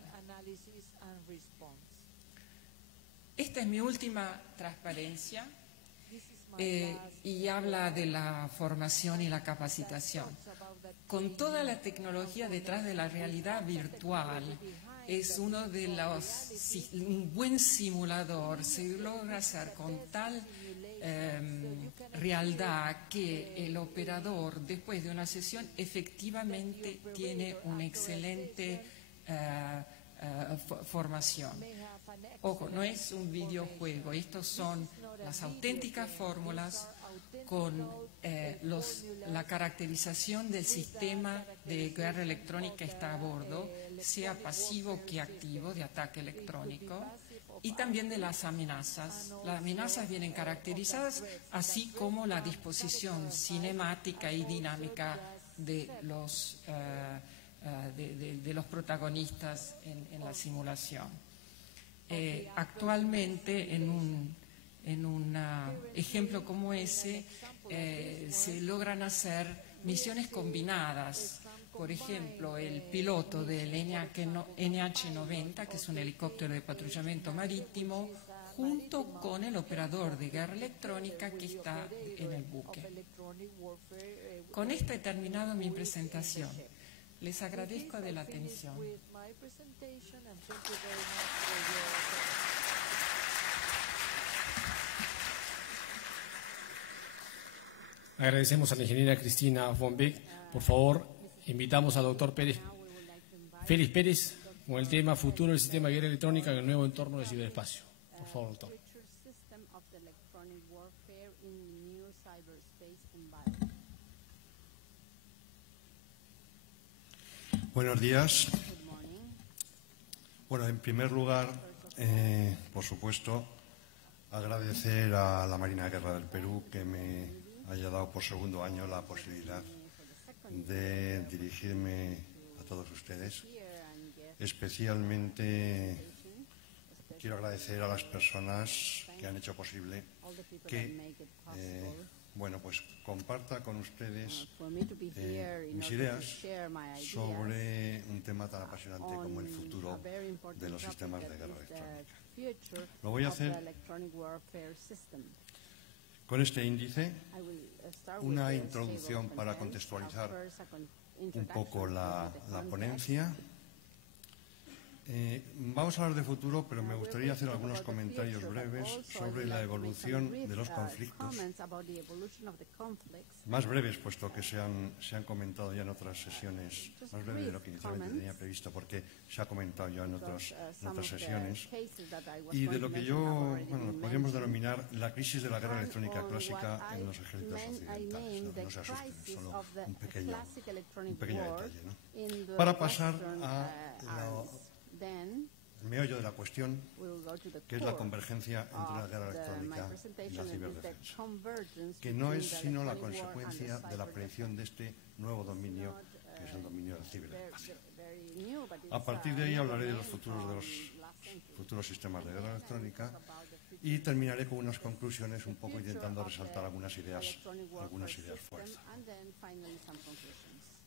Esta es mi última transparencia y habla de la formación y la capacitación. Con toda la tecnología detrás de la realidad virtual, es uno de un buen simulador, se logra hacer con tal realidad que el operador, después de una sesión, efectivamente tiene una excelente formación. Ojo, no es un videojuego, estos son las auténticas fórmulas con la caracterización del sistema de guerra electrónica que está a bordo, sea pasivo que activo, de ataque electrónico, y también de las amenazas. Las amenazas vienen caracterizadas, así como la disposición cinemática y dinámica de los protagonistas en la simulación. Actualmente, en un ejemplo como ese, se logran hacer misiones combinadas. Por ejemplo, el piloto del NH-90, que es un helicóptero de patrullamiento marítimo, junto con el operador de guerra electrónica que está en el buque. Con esto he terminado mi presentación. Les agradezco de la atención. Agradecemos a la ingeniera Cristina von Beck. Por favor, invitamos al doctor Félix Pérez con el tema Futuro del sistema de guerra electrónica en el nuevo entorno del ciberespacio. Por favor, doctor. Buenos días. Bueno, en primer lugar, por supuesto, agradecer a la Marina de Guerra del Perú que me haya dado por segundo año la posibilidad de dirigirme a todos ustedes. Especialmente quiero agradecer a las personas que han hecho posible que pues comparta con ustedes mis ideas sobre un tema tan apasionante como el futuro de los sistemas de guerra electrónica. Lo voy a hacer con este índice, una introducción para contextualizar un poco la ponencia. Vamos a hablar de futuro, pero me gustaría hacer algunos comentarios breves sobre la evolución de los conflictos, más breves, puesto que se han comentado ya en otras sesiones, más breves de lo que inicialmente tenía previsto, porque se ha comentado ya en otras sesiones, y de lo que podríamos denominar la crisis de la guerra electrónica clásica en los ejércitos occidentales. No se asusten, es solo un pequeño detalle, ¿no? Para pasar a el meollo de la cuestión, que es la convergencia entre la guerra electrónica y la ciberdefensa, que no es sino la consecuencia de la aparición de este nuevo dominio, que es el dominio del ciberespacio. A partir de ahí hablaré de los futuros sistemas de guerra electrónica y terminaré con unas conclusiones, un poco intentando resaltar algunas ideas fuerza.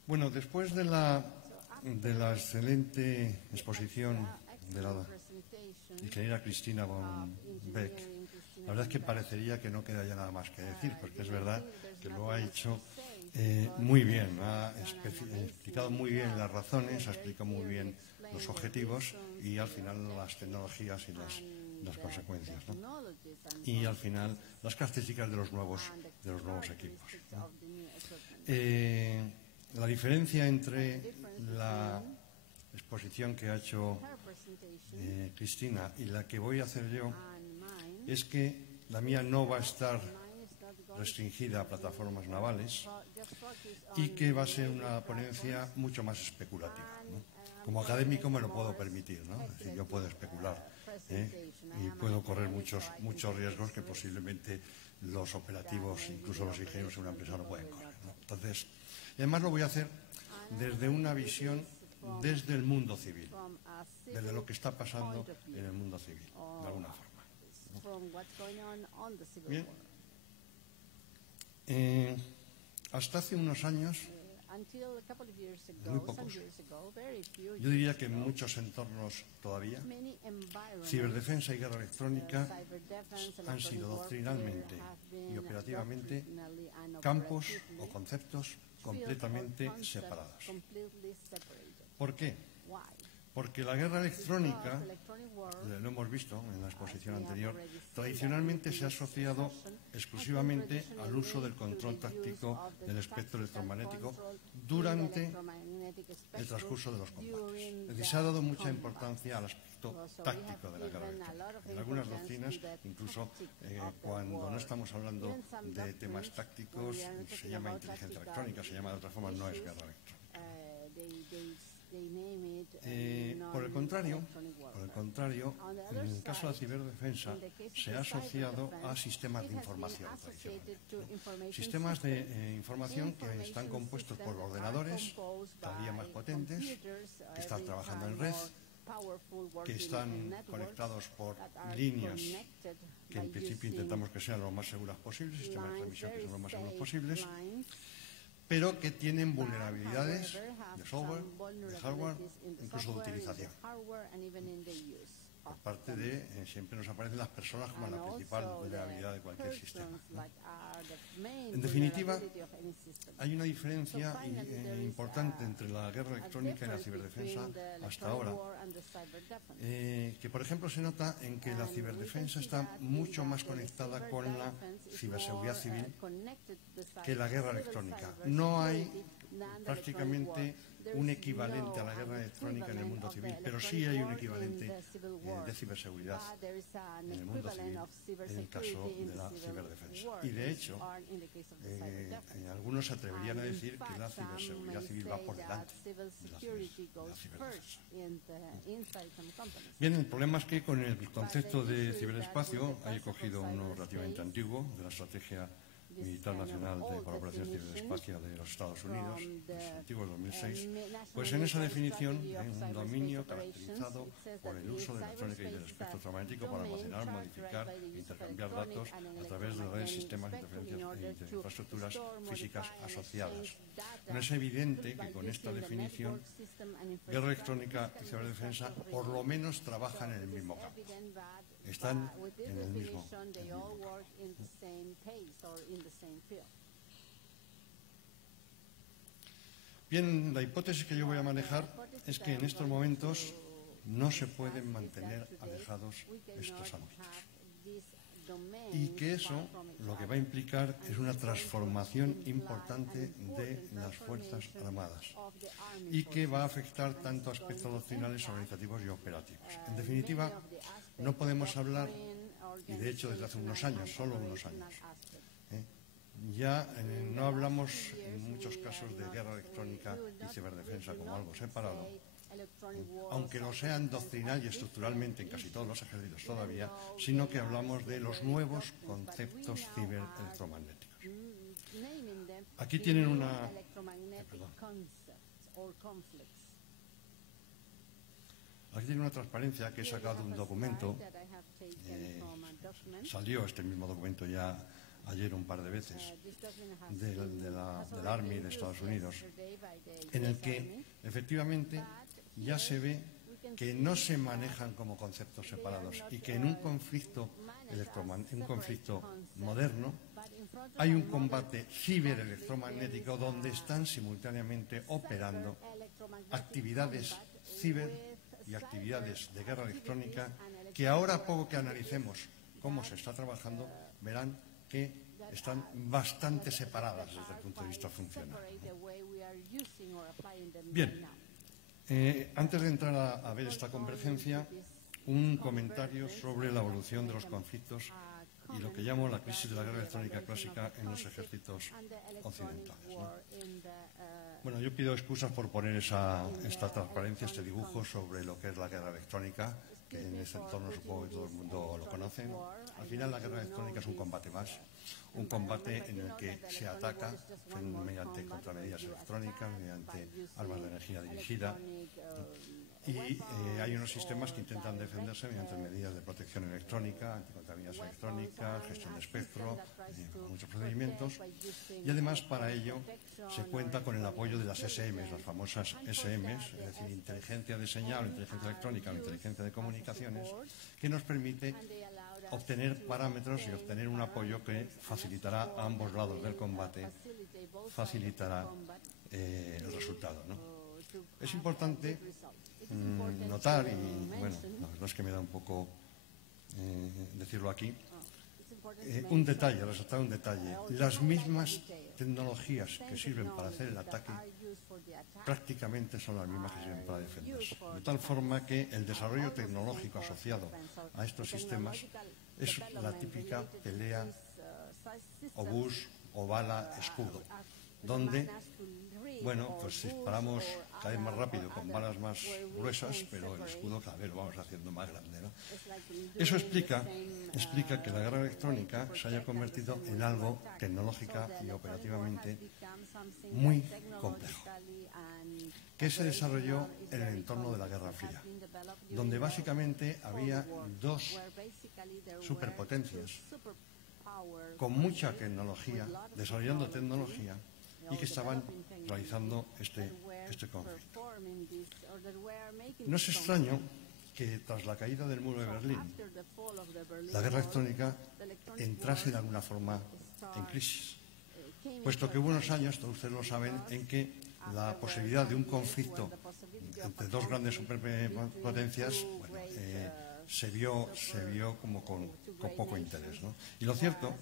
Bueno, después de la excelente exposición de la ingeniera Cristina von Beck La verdad es que parecería que no queda ya nada más que decir, porque es verdad que lo ha hecho muy bien, ha explicado muy bien las razones, ha explicado muy bien los objetivos y al final las tecnologías y las consecuencias, ¿no? Y al final las características de los nuevos equipos, ¿no? La diferencia entre la exposición que ha hecho Cristina y la que voy a hacer yo es que la mía no va a estar restringida a plataformas navales y que va a ser una ponencia mucho más especulativa, ¿no? Como académico me lo puedo permitir, ¿no? Es decir, yo puedo especular y puedo correr muchos riesgos que posiblemente los operativos, incluso los ingenieros en una empresa no pueden correr, ¿no? Entonces, además lo voy a hacer desde una visión desde el mundo civil, desde lo que está pasando en el mundo civil, de alguna forma, ¿no? Bien. Hasta hace unos años, muy pocos, yo diría que en muchos entornos todavía, ciberdefensa y guerra electrónica han sido doctrinalmente y operativamente campos o conceptos completamente separados. ¿Por qué? Porque la guerra electrónica, lo hemos visto en la exposición anterior, tradicionalmente se ha asociado exclusivamente al uso del control táctico del espectro electromagnético durante el transcurso de los combates. Es decir, se ha dado mucha importancia al aspecto táctico de la guerra electrónica. En algunas doctrinas, incluso cuando no estamos hablando de temas tácticos, se llama inteligencia electrónica, se llama de otra forma, no es guerra electrónica. Por el contrario, en el caso de la ciberdefensa se ha asociado a sistemas de información tradicionalmente. Sistemas de información que están compuestos por ordenadores cada día más potentes, que están trabajando en red, que están conectados por líneas que en principio intentamos que sean lo más seguras posibles, sistemas de transmisión que sean lo más seguros posibles, pero que tienen vulnerabilidades de software, de hardware, incluso de utilización. Por parte de, siempre nos aparecen las personas como la principal vulnerabilidad de cualquier sistema, ¿no? En definitiva, hay una diferencia importante entre la guerra electrónica y la ciberdefensa hasta ahora, que por ejemplo se nota en que la ciberdefensa está mucho más conectada con la ciberseguridad civil que la guerra electrónica. No hay prácticamente un equivalente a la guerra electrónica en el mundo civil, pero sí hay un equivalente de ciberseguridad en el mundo civil en el caso de la ciberdefensa. Y de hecho, algunos se atreverían a decir que la ciberseguridad civil va por delante de la ciberdefensa. Bien, el problema es que con el concepto de ciberespacio, he cogido uno relativamente antiguo de la estrategia militar nacional de colaboración ciberespacio de los Estados Unidos, antiguo del 2006, pues en esa definición hay un dominio caracterizado por el uso de electrónica y del espectro electromagnético para almacenar, modificar e intercambiar datos a través de redes, sistemas, interferencias e infraestructuras físicas asociadas. No es evidente que con esta definición guerra electrónica y ciberdefensa por lo menos trabajan en el mismo campo. Están en el mismo campo. Bien, la hipótesis que yo voy a manejar es que en estos momentos no se pueden mantener alejados estos ámbitos y que eso lo que va a implicar es una transformación importante de las Fuerzas Armadas y que va a afectar tanto aspectos doctrinales, organizativos y operativos. En definitiva, no podemos hablar, y de hecho desde hace unos años, solo unos años, ya no hablamos en muchos casos de guerra electrónica y ciberdefensa como algo separado, aunque lo sean doctrinal y estructuralmente en casi todos los ejércitos todavía, sino que hablamos de los nuevos conceptos ciberelectromagnéticos. Aquí tienen una... Aquí tiene una transparencia que he sacado de un documento, salió este mismo documento ya ayer un par de veces, del Army de Estados Unidos, en el que efectivamente ya se ve que no se manejan como conceptos separados y que en un conflicto moderno hay un combate ciberelectromagnético donde están simultáneamente operando actividades ciber y actividades de guerra electrónica que ahora, a poco que analicemos cómo se está trabajando, verán que están bastante separadas desde el punto de vista funcional. Bien, antes de entrar a ver esta convergencia, un comentario sobre la evolución de los conflictos y lo que llamo la crisis de la guerra electrónica clásica en los ejércitos occidentales, ¿no? Bueno, yo pido excusas por poner esta transparencia, este dibujo sobre lo que es la guerra electrónica, que en ese entorno supongo que todo el mundo lo conoce, ¿no? Al final la guerra electrónica es un combate más, un combate en el que se ataca mediante contramedidas electrónicas, mediante armas de energía dirigida, y hay unos sistemas que intentan defenderse mediante medidas de protección electrónica, anticontaminación electrónica, gestión de espectro, muchos procedimientos, y además para ello se cuenta con el apoyo de las SMs, las famosas SMs, es decir, inteligencia de señal, inteligencia electrónica o inteligencia de comunicaciones, que nos permite obtener parámetros y obtener un apoyo que facilitará a ambos lados del combate, facilitará el resultado, ¿no? Es importante notar, y bueno, la verdad es que me da un poco decirlo aquí, un detalle, resaltar un detalle. Las mismas tecnologías que sirven para hacer el ataque prácticamente son las mismas que sirven para defenderse. De tal forma que el desarrollo tecnológico asociado a estos sistemas es la típica pelea obús o bala escudo, donde, bueno, pues disparamos cada vez más rápido con balas más gruesas, pero el escudo cada vez lo vamos haciendo más grande, ¿no? Eso explica que la guerra electrónica se haya convertido en algo tecnológica y operativamente muy complejo, que se desarrolló en el entorno de la Guerra Fría, donde básicamente había dos superpotencias con mucha tecnología, desarrollando tecnología, y que estaban realizando este conflicto. No es extraño que tras la caída del muro de Berlín, la guerra electrónica entrase de alguna forma en crisis, puesto que hubo unos años, todos ustedes lo saben, en que la posibilidad de un conflicto entre dos grandes superpotencias se vio como con poco interés, ¿no? Y lo cierto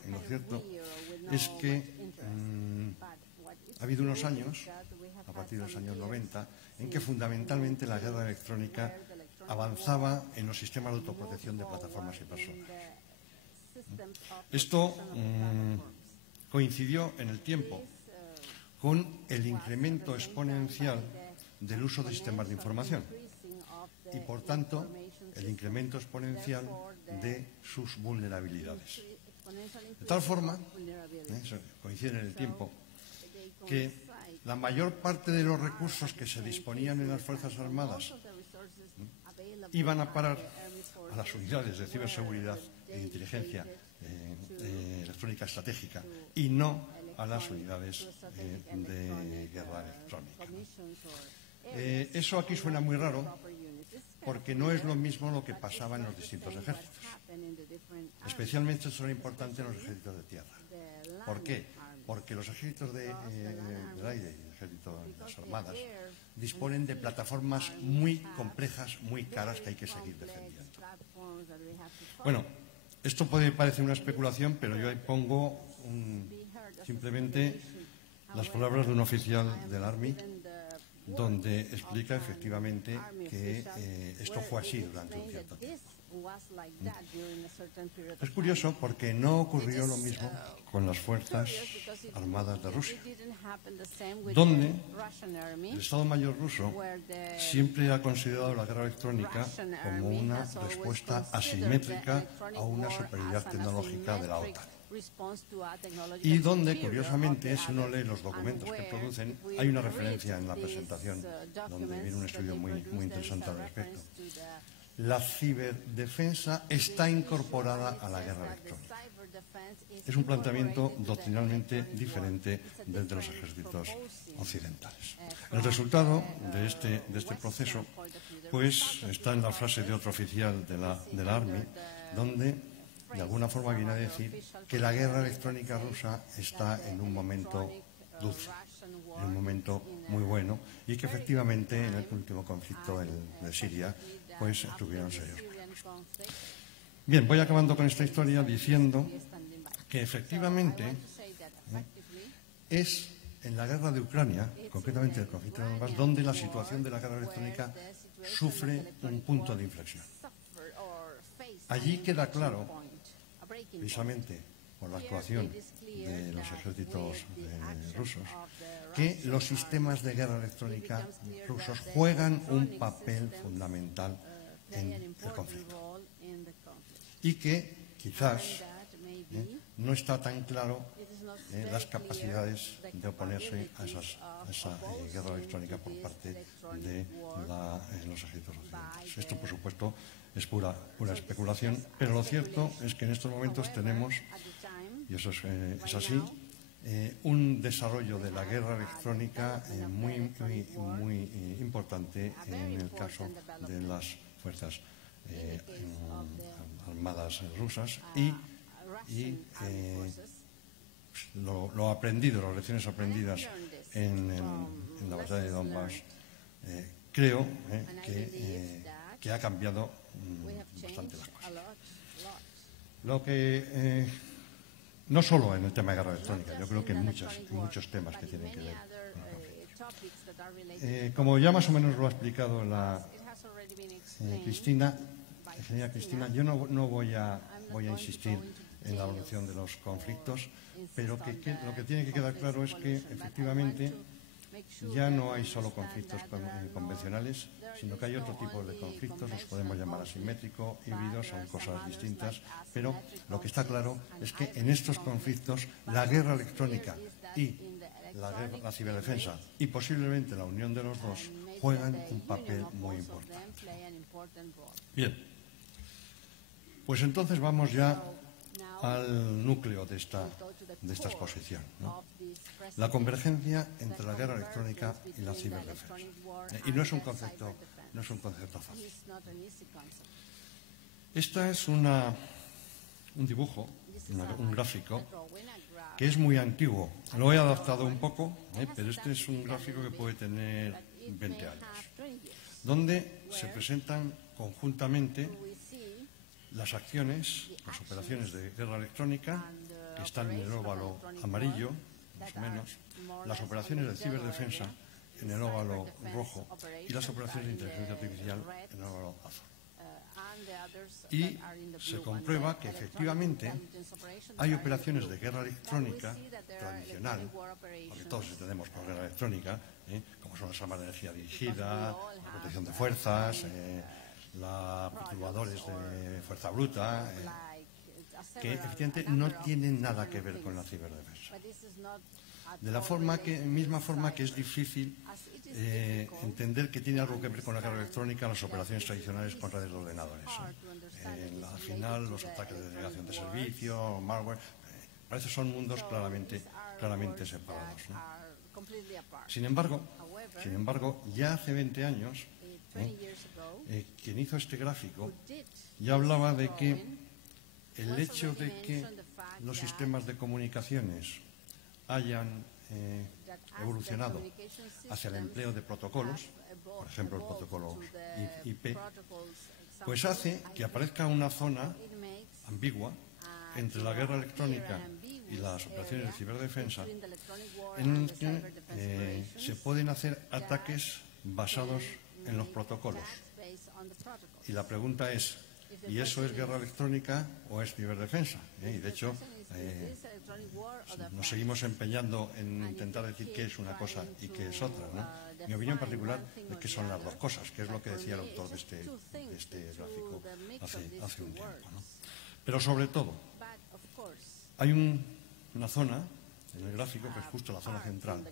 es que ha habido unos años, a partir de los años 90, en que fundamentalmente la guerra electrónica avanzaba en los sistemas de autoprotección de plataformas y personas. Esto coincidió en el tiempo con el incremento exponencial del uso de sistemas de información y, por tanto, el incremento exponencial de sus vulnerabilidades. De tal forma, coincide en el tiempo, que la mayor parte de los recursos que se disponían en las Fuerzas Armadas iban a parar a las unidades de ciberseguridad e de inteligencia electrónica estratégica y no a las unidades de guerra electrónica. Eso aquí suena muy raro porque no es lo mismo lo que pasaba en los distintos ejércitos. Especialmente esto era importante en los ejércitos de tierra. ¿Por qué? Porque los ejércitos del aire y el ejército de las armadas disponen de plataformas muy complejas, muy caras que hay que seguir defendiendo. Bueno, esto puede parecer una especulación, pero yo ahí pongo simplemente las palabras de un oficial del Army, donde explica efectivamente que esto fue así durante un cierto tiempo. Es curioso porque no ocurrió lo mismo con las Fuerzas Armadas de Rusia, donde el Estado Mayor ruso siempre ha considerado la guerra electrónica como una respuesta asimétrica a una superioridad tecnológica de la OTAN. Y donde, curiosamente, si uno lee los documentos que producen, hay una referencia en la presentación donde viene un estudio muy interesante al respecto. la ciberdefensa está incorporada a la guerra electrónica. Es un planteamiento doctrinalmente diferente del de los ejércitos occidentales. El resultado de este proceso pues, está en la frase de otro oficial de la Army, donde de alguna forma viene a decir que la guerra electrónica rusa está en un momento dulce, en un momento muy bueno, y que efectivamente en el último conflicto de Siria pues tuvieron serios problemas. Bien, voy acabando con esta historia diciendo que efectivamente es en la guerra de Ucrania, concretamente el conflicto de Donbass, donde la situación de la guerra electrónica sufre un punto de inflexión. Allí queda claro, precisamente por la actuación de los ejércitos rusos, que los sistemas de guerra electrónica rusos juegan un papel fundamental en el conflicto y que quizás no está tan claro las capacidades de oponerse a esa guerra electrónica por parte de los ejércitos occidentales. Esto, por supuesto, es pura especulación, pero lo cierto es que en estos momentos tenemos, y eso es así, un desarrollo de la guerra electrónica muy importante en el caso de las fuerzas armadas rusas y lo aprendido, las lecciones aprendidas en la batalla de Donbass, creo que ha cambiado bastante las cosas. Lo que no solo en el tema de guerra electrónica, yo creo que en muchos temas que tienen que ver con conflictos. Como ya más o menos lo ha explicado la ingeniera Cristina, yo no voy a insistir en la evolución de los conflictos, pero lo que tiene que quedar claro es que efectivamente ya no hay solo conflictos convencionales, sino que hay otro tipo de conflictos, los podemos llamar asimétrico, híbridos, son cosas distintas, pero lo que está claro es que en estos conflictos la guerra electrónica y la ciberdefensa y posiblemente la unión de los dos juegan un papel muy importante. Bien, pues entonces vamos ya al núcleo de esta exposición, ¿no? La convergencia entre la guerra electrónica y la ciberdefensa. Y no es un concepto fácil. Esta es un dibujo, un gráfico, que es muy antiguo. Lo he adaptado un poco, pero este es un gráfico que puede tener 20 años, donde se presentan conjuntamente las acciones, las operaciones de guerra electrónica, que están en el óvalo amarillo, más o menos, las operaciones de ciberdefensa en el óvalo rojo y las operaciones de inteligencia artificial en el óvalo azul. Y se comprueba que efectivamente hay operaciones de guerra electrónica tradicional, porque todos entendemos por guerra electrónica, como son las armas de energía dirigida, la protección de fuerzas, los perturbadores de fuerza bruta, que efectivamente no tienen nada que ver con la ciberdefensa. De la misma forma que es difícil entender que tiene algo que ver con la guerra electrónica las operaciones tradicionales con redes de ordenadores. Al final, los ataques de denegación de servicio, malware, parece que son mundos claramente separados, ¿no? Sin embargo, ya hace 20 años, quien hizo este gráfico ya hablaba de que el hecho de que los sistemas de comunicaciones hayan evolucionado hacia el empleo de protocolos, por ejemplo el protocolo IP, pues hace que aparezca una zona ambigua entre la guerra electrónica y las operaciones de ciberdefensa, en que se pueden hacer ataques basados en los protocolos. Y la pregunta es, ¿y eso es guerra electrónica o es ciberdefensa? Y de hecho, nos seguimos empeñando en intentar decir qué es una cosa y qué es otra, ¿no? Mi opinión particular es que son las dos cosas, que es lo que decía el autor de este gráfico hace un tiempo, ¿no? Pero sobre todo, hay una zona en el gráfico, que es justo la zona central,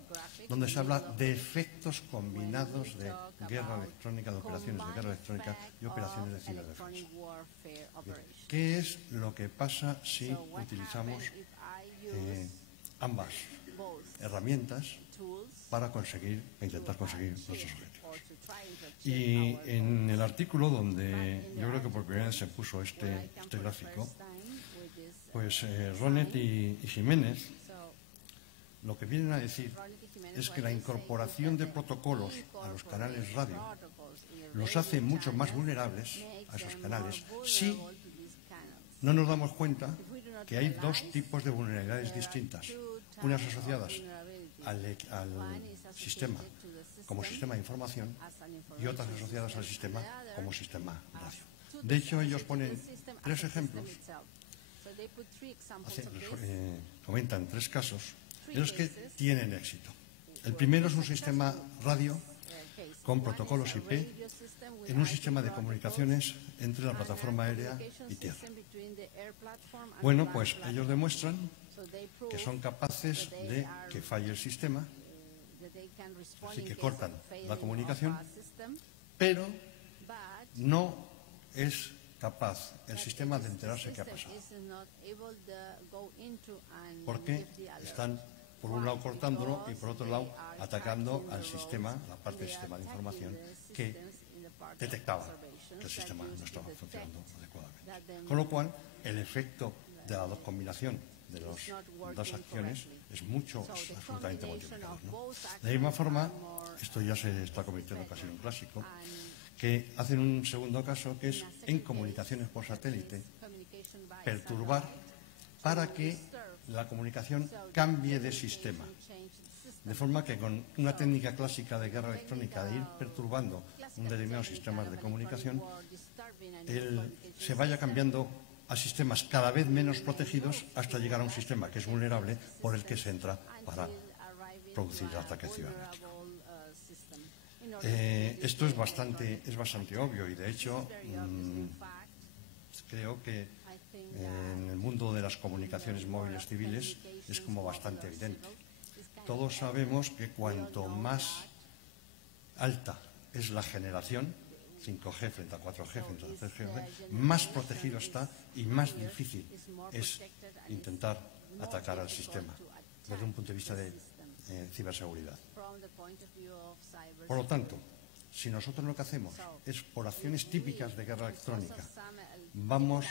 donde se habla de efectos combinados de guerra electrónica, de operaciones de guerra electrónica y operaciones de ciberdefensa. ¿Qué es lo que pasa si utilizamos ambas herramientas para intentar conseguir nuestros objetivos? Y en el artículo donde yo creo que por primera vez se puso este gráfico, pues Ronet y Jiménez lo que vienen a decir es que la incorporación de protocolos a los canales radio los hace mucho más vulnerables a esos canales si no nos damos cuenta que hay dos tipos de vulnerabilidades distintas, unas asociadas al sistema como sistema de información y otras asociadas al sistema como sistema radio. De hecho, ellos ponen 3 ejemplos, comentan 3 casos en los que tienen éxito. El primero es un sistema radio con protocolos IP en un sistema de comunicaciones entre la plataforma aérea y tierra. Bueno, pues ellos demuestran que son capaces de que falle el sistema, así que cortan la comunicación, pero no es capaz el sistema de enterarse qué ha pasado. Porque están, por un lado, cortándolo y, por otro lado, atacando al sistema, la parte del sistema de información que detectaba que el sistema no estaba funcionando adecuadamente. Con lo cual, el efecto de la combinación de las dos acciones es absolutamente multiplicador, ¿no? De la misma forma, esto ya se está convirtiendo casi en un clásico, que hacen un segundo caso, que es en comunicaciones por satélite, perturbar para que la comunicación cambie de sistema. De forma que con una técnica clásica de guerra electrónica de ir perturbando un determinado sistema de comunicación, se vaya cambiando a sistemas cada vez menos protegidos hasta llegar a un sistema que es vulnerable por el que se entra para producir el ataque cibernético. Esto es bastante obvio y, de hecho, creo que en el mundo de las comunicaciones móviles civiles es como bastante evidente. Todos sabemos que cuanto más alta es la generación, 5G frente a 4G frente a 3G, más protegido está y más difícil es intentar atacar al sistema desde un punto de vista de ciberseguridad. Por lo tanto, si nosotros lo que hacemos es por acciones típicas de guerra electrónica, vamos,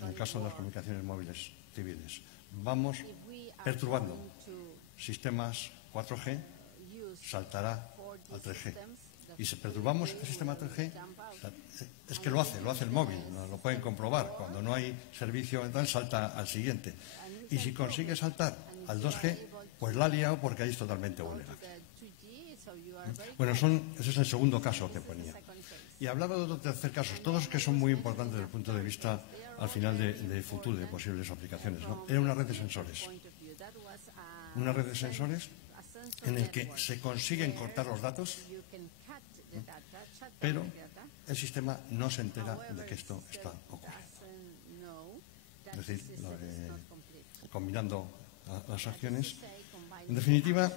en el caso de las comunicaciones móviles civiles, vamos perturbando sistemas 4G, saltará al 3G. Y si perturbamos el sistema 3G, es que lo hace el móvil, lo pueden comprobar. Cuando no hay servicio, entonces salta al siguiente. Y si consigue saltar al 2G, pues la ha liado porque ahí es totalmente vulnerable. Bueno, ese es el segundo caso que ponía. Y hablaba de otro tercer caso, todos que son muy importantes desde el punto de vista, al final, de futuro, de posibles aplicaciones, ¿no? Era una red de sensores. Una red de sensores en el que se consiguen cortar los datos, pero el sistema no se entera de que esto está ocurriendo. Es decir, combinando las acciones. En definitiva,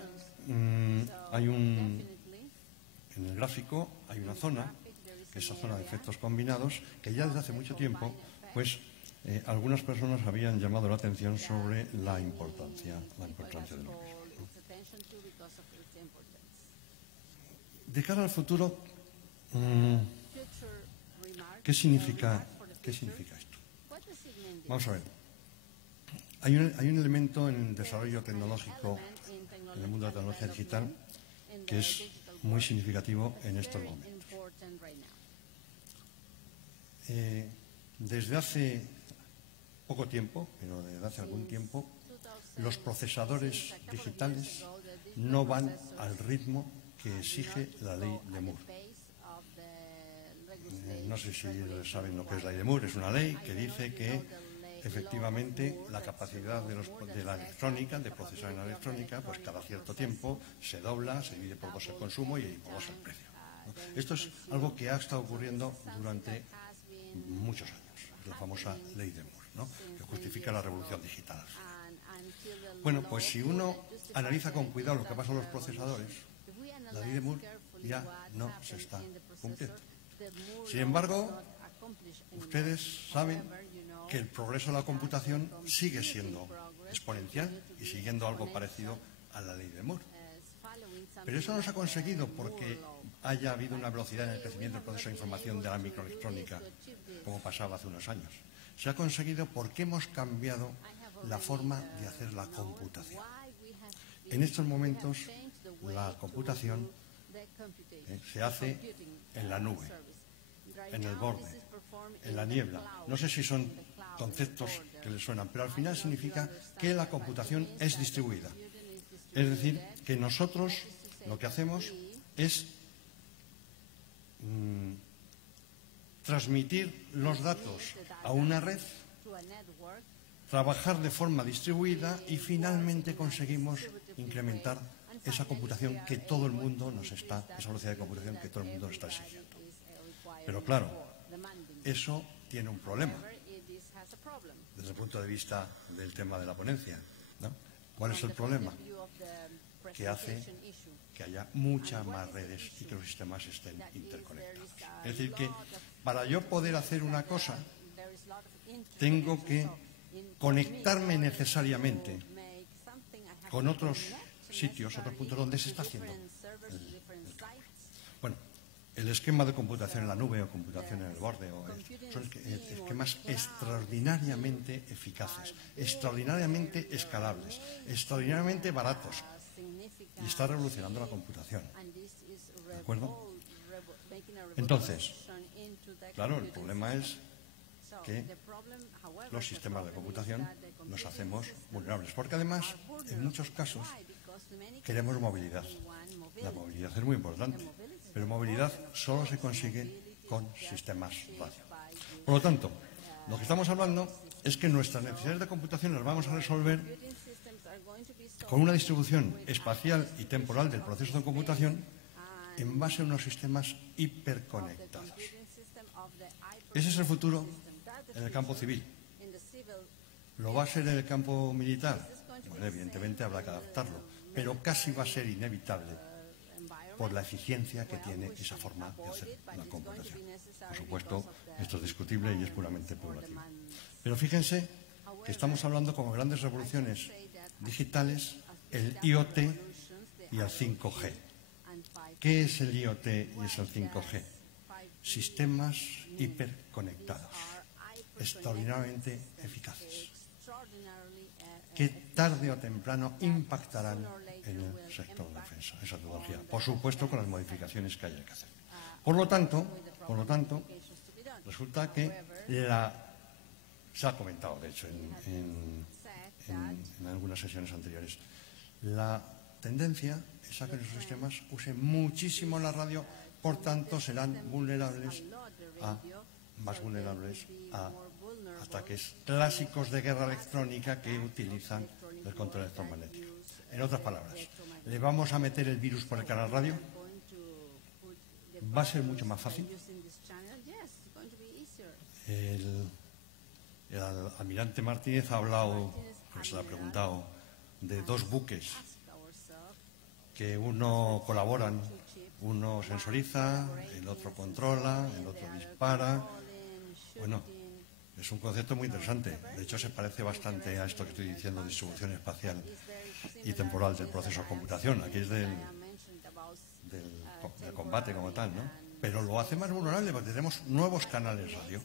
en el gráfico hay una zona, que es la zona de efectos combinados, que ya desde hace mucho tiempo, pues algunas personas habían llamado la atención sobre la importancia de lo mismo, ¿no? De cara al futuro, ¿qué significa esto? Vamos a ver. Hay un elemento en el desarrollo tecnológico, en el mundo de la tecnología digital, que es muy significativo en estos momentos. Desde hace poco tiempo, pero desde hace algún tiempo, los procesadores digitales no van al ritmo que exige la ley de Moore. No sé si saben lo que es la ley de Moore. Es una ley que dice que efectivamente la capacidad de la electrónica, de procesar en la electrónica, pues cada cierto tiempo se dobla, se divide por 2 el consumo y por 2 el precio, ¿no? Esto es algo que ha estado ocurriendo durante muchos años. Es la famosa ley de Moore, ¿no? Que justifica la revolución digital. Bueno, pues si uno analiza con cuidado lo que pasa en los procesadores, la ley de Moore ya no se está cumpliendo. Sin embargo, ustedes saben que el progreso de la computación sigue siendo exponencial y siguiendo algo parecido a la ley de Moore. Pero eso no se ha conseguido porque haya habido una velocidad en el crecimiento del proceso de información de la microelectrónica, como pasaba hace unos años. Se ha conseguido porque hemos cambiado la forma de hacer la computación. En estos momentos, la computación se hace en la nube, en el borde, en la niebla. No sé si son conceptos que les suenan, pero al final significa que la computación es distribuida. Es decir, que nosotros lo que hacemos es transmitir los datos a una red, trabajar de forma distribuida y finalmente conseguimos incrementar esa computación que todo el mundo nos está, esa velocidad de computación que todo el mundo nos está exigiendo. Pero claro, eso tiene un problema desde el punto de vista del tema de la ponencia, ¿no? ¿Cuál es el problema? Que hace que haya muchas más redes y que los sistemas estén interconectados. Es decir, que para yo poder hacer una cosa, tengo que conectarme necesariamente con otros sitios, otros puntos donde se está haciendo el cambio. Bueno, el esquema de computación en la nube o computación en el borde son esquemas extraordinariamente eficaces, extraordinariamente escalables, extraordinariamente baratos y está revolucionando la computación. ¿De acuerdo? Entonces, claro, el problema es que los sistemas de computación nos hacemos vulnerables, porque además, en muchos casos, queremos movilidad. La movilidad es muy importante, pero movilidad solo se consigue con sistemas radio. Por lo tanto, lo que estamos hablando es que nuestras necesidades de computación las vamos a resolver con una distribución espacial y temporal del proceso de computación en base a unos sistemas hiperconectados. Ese es el futuro en el campo civil. ¿Lo va a ser en el campo militar? Bueno, evidentemente habrá que adaptarlo, pero casi va a ser inevitable por la eficiencia que tiene esa forma de hacer la computación. Por supuesto, esto es discutible y es puramente especulativo. Pero fíjense que estamos hablando como grandes revoluciones digitales, el IoT y el 5G. ¿Qué es el IoT y es el 5G? Sistemas hiperconectados, extraordinariamente eficaces, que tarde o temprano impactarán en el sector de defensa, esa tecnología, por supuesto con las modificaciones que haya que hacer. Por lo tanto, resulta que se ha comentado, de hecho, en algunas sesiones anteriores, la tendencia es a que nuestros sistemas usen muchísimo la radio, por tanto serán más vulnerables a ataques clásicos de guerra electrónica que utilizan el control electromagnético. En otras palabras, ¿le vamos a meter el virus por el canal radio? ¿Va a ser mucho más fácil? El almirante Martínez ha hablado, se le ha preguntado, de dos buques que uno colaboran, uno sensoriza, el otro controla, el otro dispara. Bueno, es un concepto muy interesante. De hecho, se parece bastante a esto que estoy diciendo, distribución espacial y temporal del proceso de computación. Aquí es del combate como tal, ¿no? Pero lo hace más vulnerable porque tenemos nuevos canales radio.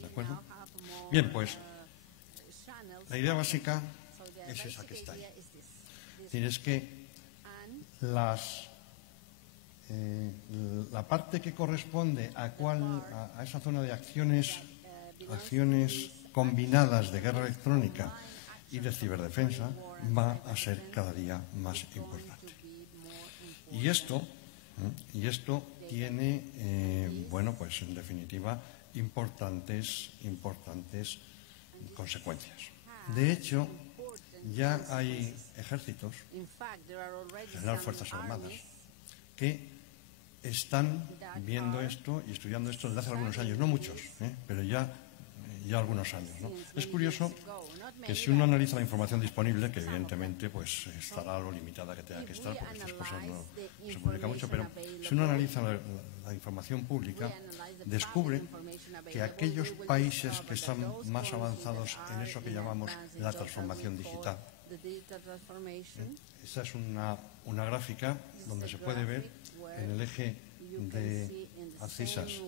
¿De acuerdo? Bien, pues la idea básica es esa que está ahí. Es que la parte que corresponde a esa zona de acciones combinadas de guerra electrónica y de ciberdefensa va a ser cada día más importante. Y esto tiene, bueno, pues en definitiva, importantes consecuencias. De hecho, ya hay ejércitos, en general Fuerzas Armadas, que están viendo esto y estudiando esto desde hace algunos años, no muchos, pero ya algunos años, ¿no? Es curioso que si uno analiza la información disponible, que evidentemente pues estará lo limitada que tenga que estar, porque estas cosas no se publican mucho, pero si uno analiza la información pública, descubre que aquellos países que están más avanzados en eso que llamamos la transformación digital, esta es una gráfica donde se puede ver en el eje de abscisas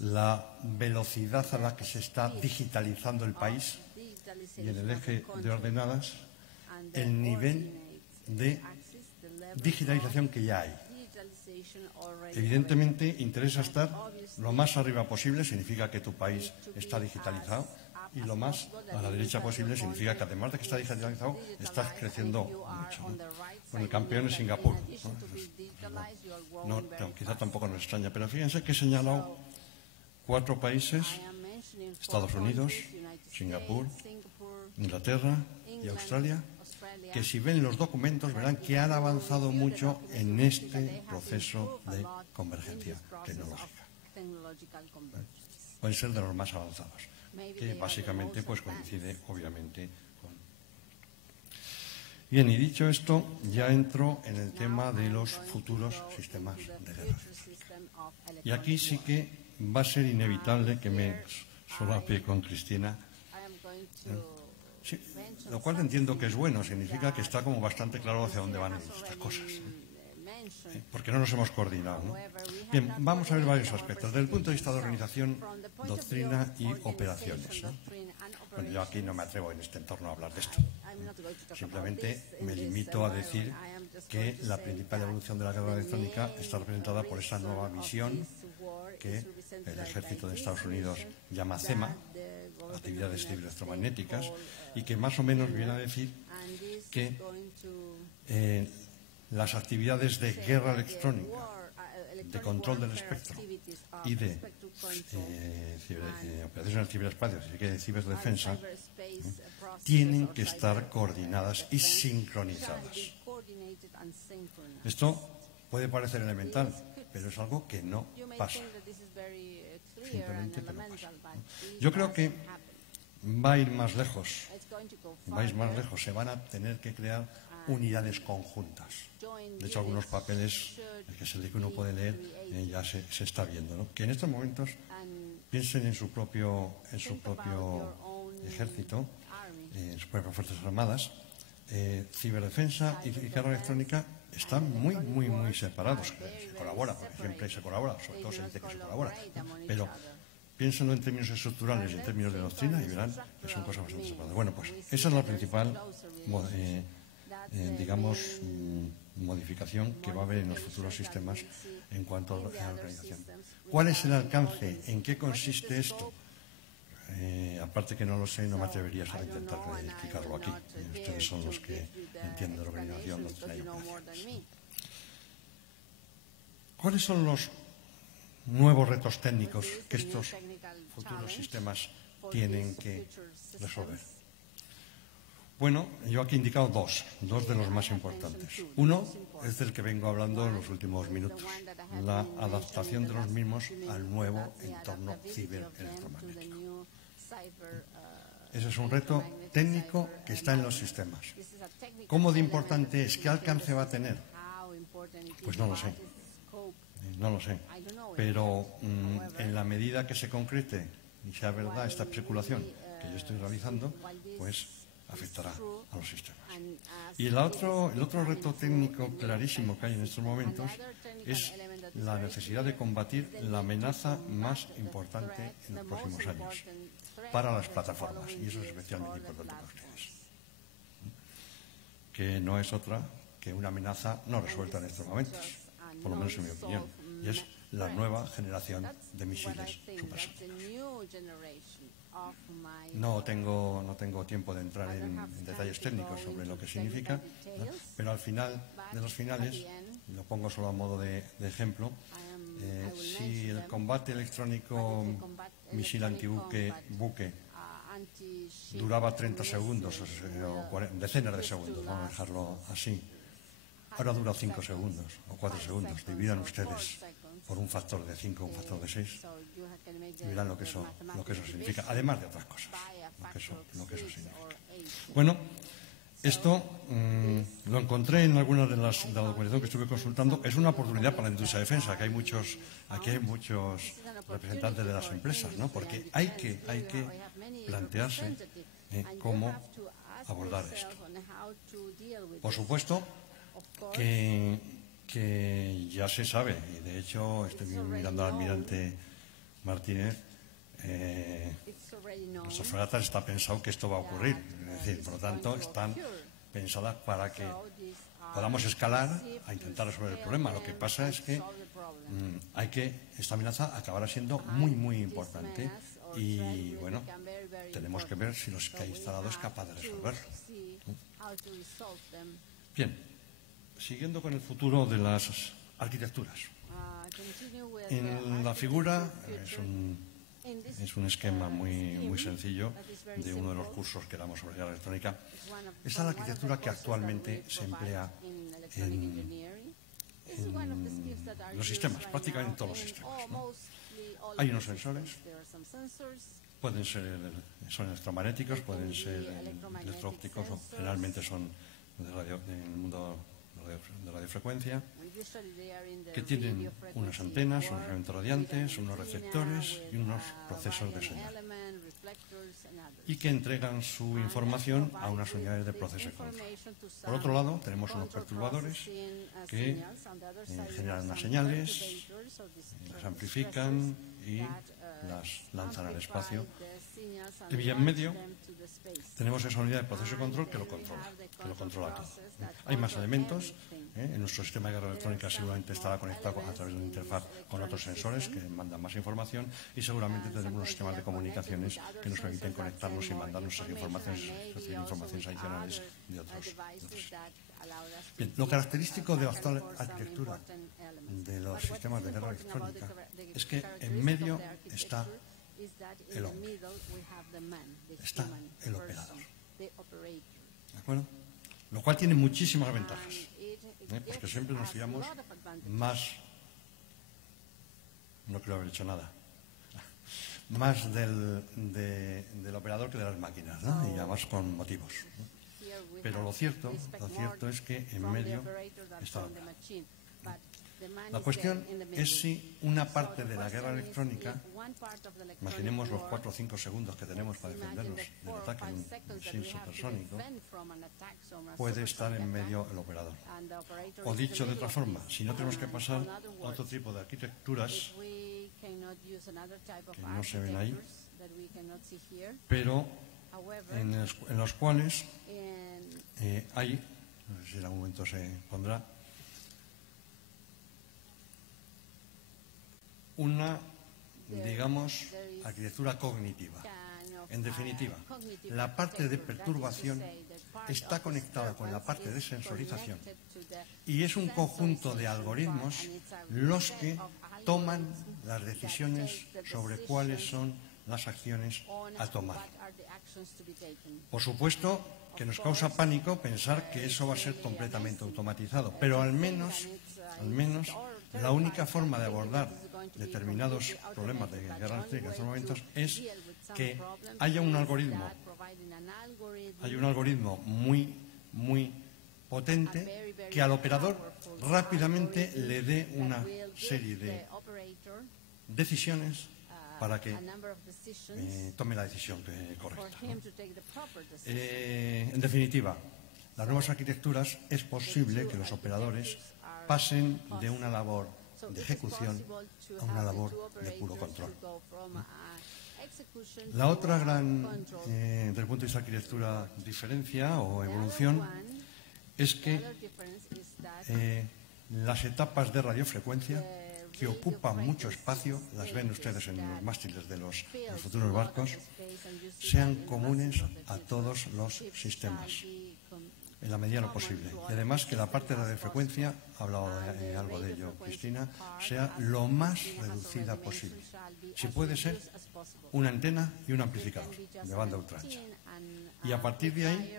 la velocidad a la que se está digitalizando el país y en el eje de ordenadas el nivel de digitalización que ya hay. Evidentemente interesa estar lo más arriba posible, significa que tu país está digitalizado, y lo más a la derecha posible significa que además de que está digitalizado, estás creciendo mucho, ¿no? Bueno, el campeón es Singapur, ¿no? Quizá tampoco nos extraña, pero fíjense que he señalado 4 países: Estados Unidos, Singapur, Inglaterra y Australia, que si ven los documentos verán que han avanzado mucho en este proceso de convergencia tecnológica. Pueden ser de los más avanzados, que básicamente pues coincide obviamente con... Bien, y dicho esto, ya entro en el tema de los futuros sistemas de guerra. Y aquí sí que va a ser inevitable que me solape con Cristina. Sí, lo cual entiendo que es bueno, significa que está como bastante claro hacia dónde van estas cosas, porque no nos hemos coordinado, ¿no? Bien, vamos a ver varios aspectos. Desde el punto de vista de organización, doctrina y operaciones, ¿no? Bueno, yo aquí no me atrevo en este entorno a hablar de esto. Simplemente me limito a decir que la principal evolución de la guerra electrónica está representada por esa nueva misión que el ejército de Estados Unidos llama CEMA, actividades electromagnéticas, y que más o menos viene a decir que las actividades de guerra electrónica, de control del espectro y de operaciones en el ciberespacio, así que de ciberdefensa, tienen que estar coordinadas y sincronizadas. Esto puede parecer elemental, pero es algo que no pasa. Simplemente que no pasa. Yo creo que va a ir más lejos. Se van a tener que crear unidades conjuntas. De hecho, algunos papeles que es el que uno puede leer ya se está viendo, ¿no? Que en estos momentos piensen en su propio ejército, en sus propias fuerzas armadas. Ciberdefensa y guerra electrónica están muy separados. Se colabora, porque siempre se colabora, sobre todo se dice que se colabora, pero piénsenlo en términos estructurales y en términos de doctrina y verán que son cosas bastante separadas. Bueno, pues esa es la principal modificación que va a haber en los futuros sistemas en cuanto a la organización. ¿Cuál es el alcance? ¿En qué consiste esto? Aparte que no lo sé, no me atrevería a intentar explicarlo aquí. Ustedes son los que entienden de organización, doctrina y operaciones. ¿Cuáles son los nuevos retos técnicos que estos futuros sistemas tienen que resolver? Bueno, yo aquí he indicado dos de los más importantes. Uno es del que vengo hablando en los últimos minutos, la adaptación de los mismos al nuevo entorno ciberelectromagnético. Ese es un reto técnico que está en los sistemas. ¿Cómo de importante es? ¿Qué alcance va a tener? Pues no lo sé. No lo sé. Pero en la medida que se concrete y sea verdad esta especulación que yo estoy realizando, pues afectará a los sistemas. Y el otro reto técnico clarísimo que hay en estos momentos es la necesidad de combatir la amenaza más importante en los próximos años para las plataformas, y eso es especialmente importante para ustedes, que no es otra que una amenaza no resuelta en estos momentos, por lo menos en mi opinión, y es la nueva generación de misiles supersónicos. No tengo tiempo de entrar en detalles técnicos sobre lo que significa, ¿no? Pero al final de los finales, lo pongo solo a modo de ejemplo, si el combate electrónico misil antibuque duraba 30 segundos o decenas de segundos, vamos a dejarlo así, ahora dura 5 segundos o 4 segundos. Dividan ustedes por un factor de 5, un factor de 6, y verán lo que eso significa, además de otras cosas, lo que eso significa. Bueno, esto lo encontré en alguna de la documentación que estuve consultando. Es una oportunidad para la industria de defensa, que aquí hay muchos representantes de las empresas, ¿no? Porque hay que plantearse cómo abordar esto. Por supuesto que ya se sabe, y de hecho estoy mirando al almirante Martínez, nuestras fragatas está pensado que esto va a ocurrir, es decir, por lo tanto están pensadas para que podamos escalar a intentar resolver el problema. Lo que pasa es que esta amenaza acabará siendo muy, muy importante y, bueno, tenemos que ver si los que ha instalado es capaz de resolverlo. Bien, siguiendo con el futuro de las arquitecturas. En la figura es un esquema muy sencillo de uno de los cursos que damos sobre guerra electrónica. Esta es la arquitectura que actualmente se emplea en los sistemas, prácticamente en todos los sistemas, ¿no? Hay unos sensores, son electromagnéticos, pueden ser electro-ópticos, o generalmente son en el mundo de radiofrecuencia, que tienen unas antenas, unos elementos radiantes, unos receptores y unos procesos de señal, y que entregan su información a unas unidades de proceso y control. Por otro lado, tenemos unos perturbadores que generan unas señales, las amplifican y las lanzan al espacio. Y en medio tenemos esa unidad de proceso y control que lo controla todo. Hay más elementos. En nuestro sistema de guerra electrónica seguramente estará conectado a través de una interfaz con otros sensores que mandan más información, y seguramente tendremos unos sistemas de comunicaciones que nos permiten conectarnos y mandar nuestras informaciones, recibir informaciones adicionales de otros sistemas. Bien, lo característico de la actual arquitectura de los sistemas de guerra electrónica es que en medio está el hombre, está el operador. ¿De acuerdo? Lo cual tiene muchísimas ventajas, porque siempre nos fiamos más, no creo haber hecho nada, más del operador que de las máquinas, ¿no? Y además con motivos, ¿no? Pero lo cierto es que en medio está el operador. La cuestión es si una parte de la guerra electrónica, imaginemos los 4 o 5 segundos que tenemos para defendernos del ataque de un misil supersónico, puede estar en medio el operador. O dicho de otra forma, si no tenemos que pasar a otro tipo de arquitecturas que no se ven ahí, pero en los cuales hay, no sé si en algún momento se pondrá, una, digamos, arquitectura cognitiva. En definitiva, la parte de perturbación está conectada con la parte de sensorización y es un conjunto de algoritmos los que toman las decisiones sobre cuáles son las acciones a tomar. Por supuesto que nos causa pánico pensar que eso va a ser completamente automatizado, pero al menos la única forma de abordar determinados problemas de guerra electrónica en estos momentos es que haya un algoritmo muy potente que al operador rápidamente le dé una serie de decisiones para que tome la decisión correcta, ¿no? En definitiva, las nuevas arquitecturas es posible que los operadores pasen de una labor de ejecución a una labor de puro control. La otra gran, desde el punto de vista de arquitectura, diferencia o evolución es que las etapas de radiofrecuencia, que ocupan mucho espacio, las ven ustedes en los mástiles de los futuros barcos, sean comunes a todos los sistemas, en la medida de lo posible. Y además que la parte de radiofrecuencia, ha hablado algo de ello Cristina, sea lo más reducida posible. Si puede ser, una antena y un amplificador de banda ultra ancha. Y a partir de ahí,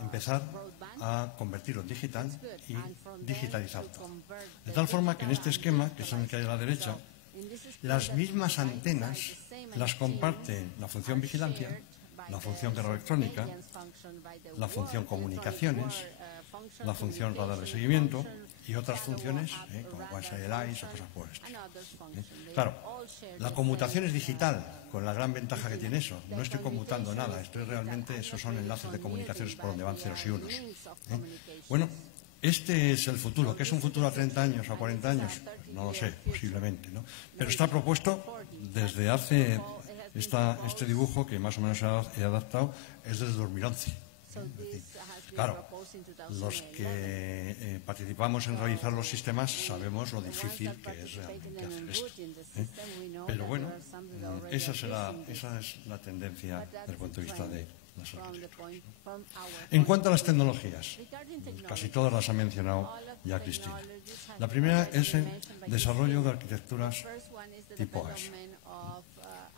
empezar a convertirlo en digital y digitalizar todo. De tal forma que en este esquema, que es el que hay a la derecha, las mismas antenas las comparten la función vigilancia, la función guerra electrónica, la función comunicaciones, la función radar de seguimiento y otras funciones, como puede ser el ICE o cosas por el estilo. Claro, la conmutación es digital, con la gran ventaja que tiene eso. No estoy conmutando nada, esos son enlaces de comunicaciones por donde van ceros y unos. Bueno, este es el futuro. ¿Qué es un futuro a 30 años o a 40 años? No lo sé, posiblemente, ¿no? Pero está propuesto desde hace... Este dibujo, que más o menos he adaptado, es desde 2011. Claro, los que participamos en realizar los sistemas sabemos lo difícil que es realmente hacer esto. Pero bueno, esa es la tendencia desde el punto de vista de las arquitecturas. En cuanto a las tecnologías, casi todas las ha mencionado ya Cristina. La primera es el desarrollo de arquitecturas tipo AES.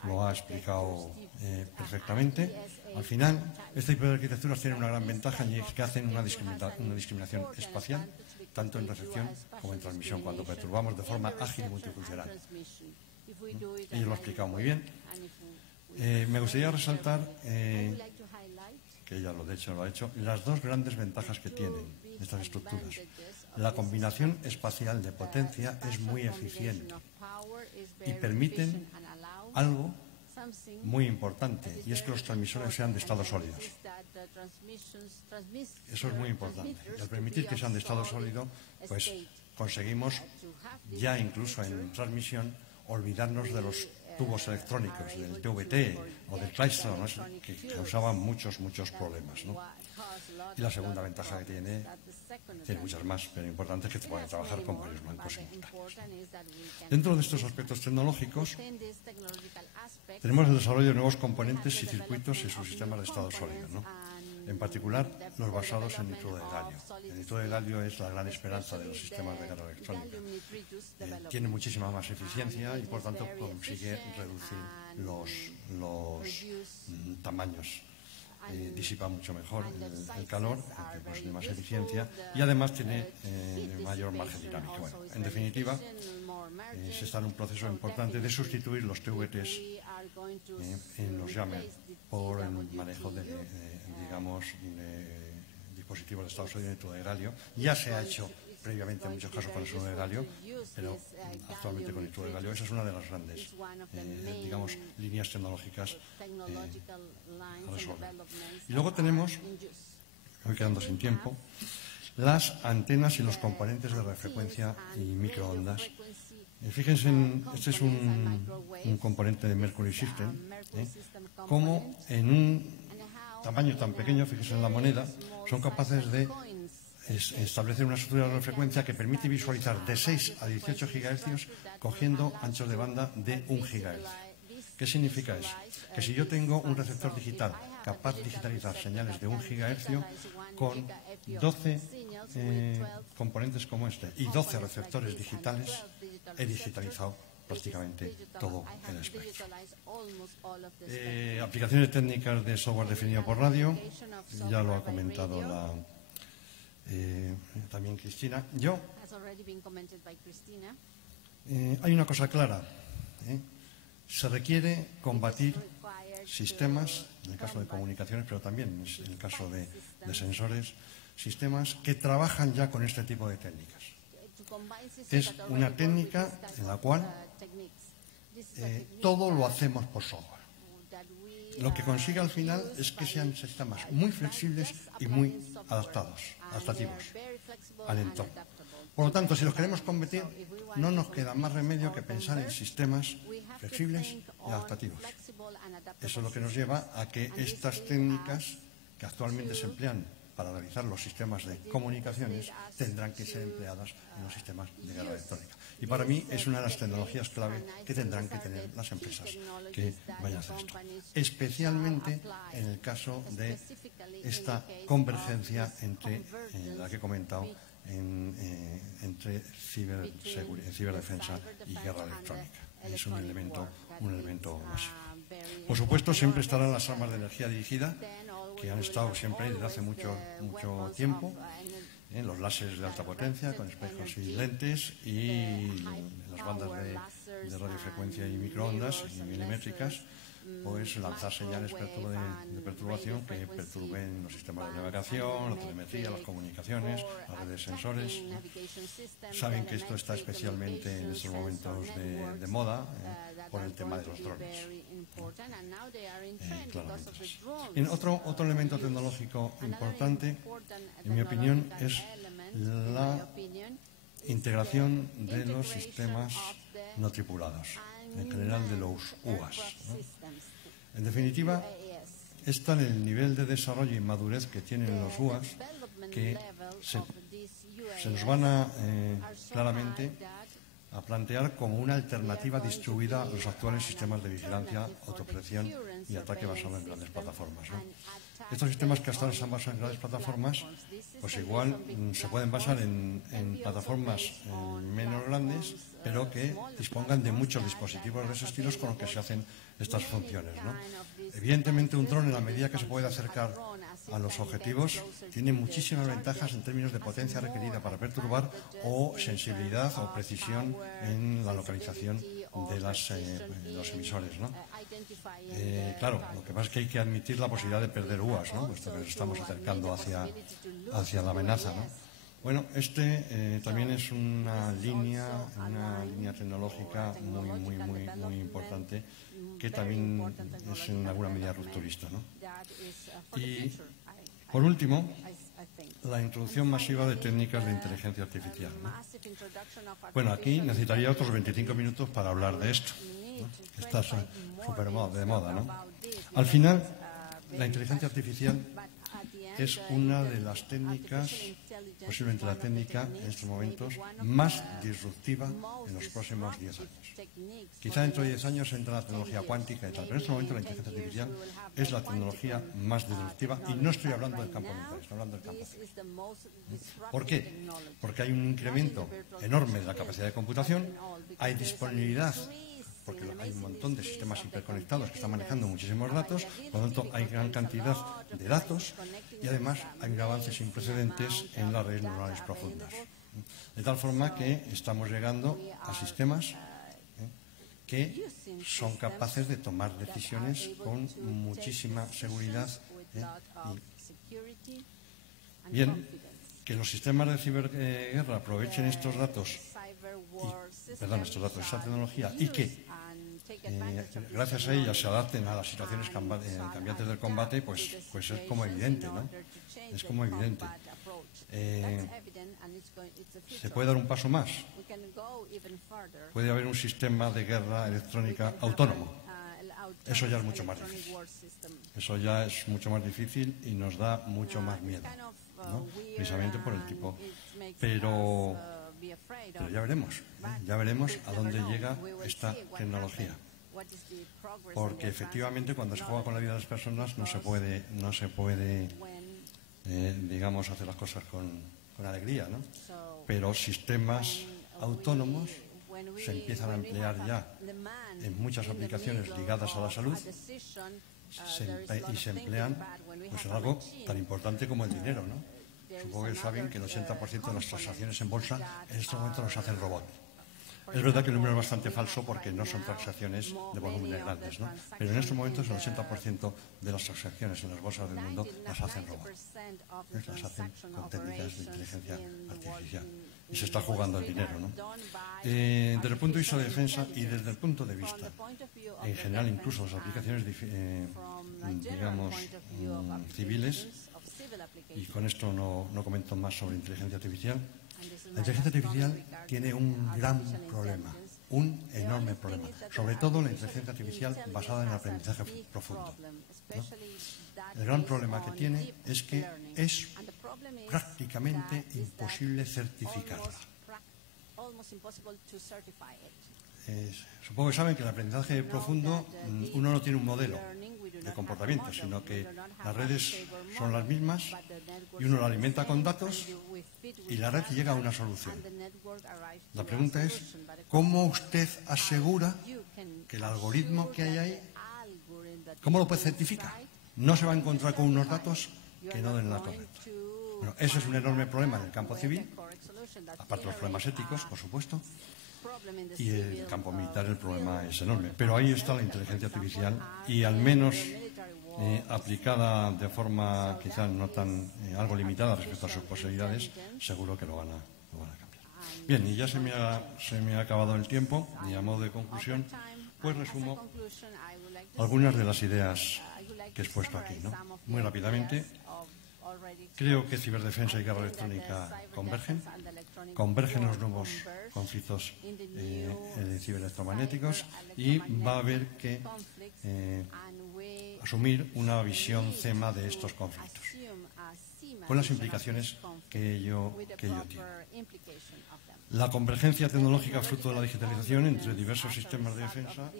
Lo ha explicado perfectamente. Al final, este tipo de arquitecturas tienen una gran ventaja y es que hacen una discriminación espacial, tanto en recepción como en transmisión, cuando perturbamos de forma ágil y multifuncional. Ella lo ha explicado muy bien. Me gustaría resaltar, que ella de hecho lo ha hecho, las dos grandes ventajas que tienen estas estructuras. La combinación espacial de potencia es muy eficiente y permiten algo muy importante, y es que los transmisores sean de estado sólidos. Eso es muy importante. Y al permitir que sean de estado sólido, pues conseguimos ya incluso en transmisión olvidarnos de los tubos electrónicos, del TVT o del claistro, ¿no? Que causaban muchos problemas, ¿no? Y la segunda ventaja que tiene muchas más, pero importante, es que se puede trabajar con varios blancos simultáneos. Dentro de estos aspectos tecnológicos, tenemos el desarrollo de nuevos componentes y circuitos y sus sistemas de estado sólido, ¿no? En particular, los basados en nitruro de galio. El nitruro de galio es la gran esperanza de los sistemas de guerra electrónica. Tiene muchísima más eficiencia y, por tanto, consigue reducir los tamaños. Disipa mucho mejor el calor, pues tiene más eficiencia y además tiene mayor margen dinámico. Bueno, en definitiva, se está en un proceso importante de sustituir los TVTs en los Jammer por el manejo de dispositivos de estado sólido de galio. Ya se ha hecho previamente en muchos casos con el nitruro de galio, pero actualmente con el nitruro de galio. Esa es una de las grandes, líneas tecnológicas a resolver. Y luego tenemos, me voy quedando sin tiempo, las antenas y los componentes de radiofrecuencia y microondas. Fíjense, este es un componente de Mercury System, como en un tamaño tan pequeño, fíjense en la moneda, son capaces de establecer una estructura de radiofrecuencia que permite visualizar de 6 a 18 GHz cogiendo anchos de banda de 1 GHz. ¿Qué significa eso? Que si yo tengo un receptor digital capaz de digitalizar señales de 1 GHz con 12 componentes como este y 12 receptores digitales, he digitalizado prácticamente todo el espectro. Aplicaciones técnicas de software definido por radio, ya lo ha comentado también Cristina. Hay una cosa clara, se requiere combatir sistemas, en el caso de comunicaciones, pero también en el caso de sensores, sistemas que trabajan ya con este tipo de técnicas. Es una técnica en la cual todo lo hacemos por software. Lo que consigue al final es que sean sistemas muy flexibles y muy adaptativos al entorno. Por lo tanto, si los queremos combatir, no nos queda más remedio que pensar en sistemas flexibles y adaptativos. Eso es lo que nos lleva a que estas técnicas que actualmente se emplean para realizar los sistemas de comunicaciones tendrán que ser empleadas en los sistemas de guerra electrónica. Y para mí es una de las tecnologías clave que tendrán que tener las empresas que vayan a hacer esto. Especialmente en el caso de esta convergencia entre la que he comentado entre ciberdefensa y guerra electrónica. Es un elemento básico. Por supuesto, siempre estarán las armas de energía dirigida, que han estado siempre ahí desde hace mucho tiempo, los láseres de alta potencia con espejos y lentes, y las bandas de radiofrecuencia y microondas y milimétricas, pues lanzar señales de perturbación que perturben los sistemas de navegación, la telemetría, las comunicaciones, las redes de sensores. Saben que esto está especialmente en estos momentos de moda por el tema de los drones. Otro elemento tecnológico importante, en mi opinión, es la integración de los sistemas no tripulados, en general de los UAS, ¿no? En definitiva, es tal el nivel de desarrollo y madurez que tienen los UAS que se nos van a claramente a plantear como una alternativa distribuida a los actuales sistemas de vigilancia, autoprotección y ataque basado en grandes plataformas, ¿no? Estos sistemas que hasta ahora se han basado en grandes plataformas, pues igual se pueden basar en plataformas menos grandes, pero que dispongan de muchos dispositivos de esos estilos con los que se hacen estas funciones, ¿no? Evidentemente, un dron, en la medida que se puede acercar a los objetivos, tiene muchísimas ventajas en términos de potencia requerida para perturbar, o sensibilidad o precisión en la localización de los emisores, ¿no? Claro, lo que pasa es que hay que admitir la posibilidad de perder UAS, ¿no? Puesto que nos estamos acercando hacia la amenaza, ¿no? Bueno, también es una línea tecnológica muy importante, que también es en alguna medida rupturista, ¿no? Y, por último, la introducción masiva de técnicas de inteligencia artificial, ¿no? Bueno, aquí necesitaría otros 25 minutos para hablar de esto, ¿no? Está súper de moda, ¿no? Al final, la inteligencia artificial es una de las técnicas, posiblemente la técnica en estos momentos más disruptiva en los próximos 10 años. Quizá dentro de 10 años entra la tecnología cuántica y tal, pero en este momento la inteligencia artificial es la tecnología más disruptiva, y no estoy hablando del campo militar, estoy hablando del campo civil. ¿Por qué? Porque hay un incremento enorme de la capacidad de computación, hay disponibilidad, porque hay un montón de sistemas hiperconectados que están manejando muchísimos datos, por lo tanto hay gran cantidad de datos, y además hay un avance sin precedentes en las redes neuronales profundas. De tal forma que estamos llegando a sistemas que son capaces de tomar decisiones con muchísima seguridad. Bien, que los sistemas de ciberguerra aprovechen estos datos, esa tecnología, y que gracias a ella se adapten a las situaciones cambiantes del combate, pues es como evidente, ¿no? Es como evidente. ¿Se puede dar un paso más? Puede haber un sistema de guerra electrónica autónomo. Eso ya es mucho más difícil. Eso ya es mucho más difícil y nos da mucho más miedo, ¿no? Precisamente por el tipo. Pero ya veremos a dónde llega esta tecnología. Porque efectivamente, cuando se juega con la vida de las personas, no se puede digamos, hacer las cosas con alegría, ¿no? Pero sistemas autónomos se empiezan a emplear ya en muchas aplicaciones ligadas a la salud, y se emplean pues en algo tan importante como el dinero, ¿no? Supongo que saben que el 80% de las transacciones en bolsa en estos momentos los hace el robot. Es verdad que el número es bastante falso, porque no son transacciones de volúmenes grandes, ¿no? Pero en estos momentos el 80% de las transacciones en las bolsas del mundo las hacen robots. Las hacen con técnicas de inteligencia artificial. Y se está jugando el dinero, ¿no? Desde el punto de vista de defensa y desde el punto de vista, en general, incluso las aplicaciones, digamos, civiles, y con esto no comento más sobre inteligencia artificial. La inteligencia artificial tiene un gran problema, un enorme problema, sobre todo la inteligencia artificial basada en el aprendizaje profundo, ¿no? El gran problema que tiene es que es prácticamente imposible certificarla. Supongo que saben que el aprendizaje profundo, uno no tiene un modelo de comportamiento, sino que las redes son las mismas y uno lo alimenta con datos y la red llega a una solución. La pregunta es, ¿cómo usted asegura que el algoritmo que hay ahí, cómo lo puede certificar? no se va a encontrar con unos datos que no den la correcta. Bueno, ese es un enorme problema en el campo civil, aparte de los problemas éticos, por supuesto, y en el campo militar el problema es enorme. Pero ahí está la inteligencia artificial y al menos aplicada de forma quizá no tan algo limitada respecto a sus posibilidades, seguro que lo van a cambiar. Bien, y ya se me ha acabado el tiempo y a modo de conclusión, pues resumo algunas de las ideas que he expuesto aquí, ¿no? Muy rápidamente, creo que ciberdefensa y guerra electrónica convergen los nuevos conflictos ciberelectromagnéticos y va a haber que asumir una visión CEMA de estos conflictos, con las implicaciones que ello tiene. La convergencia tecnológica fruto de la digitalización entre diversos sistemas de defensa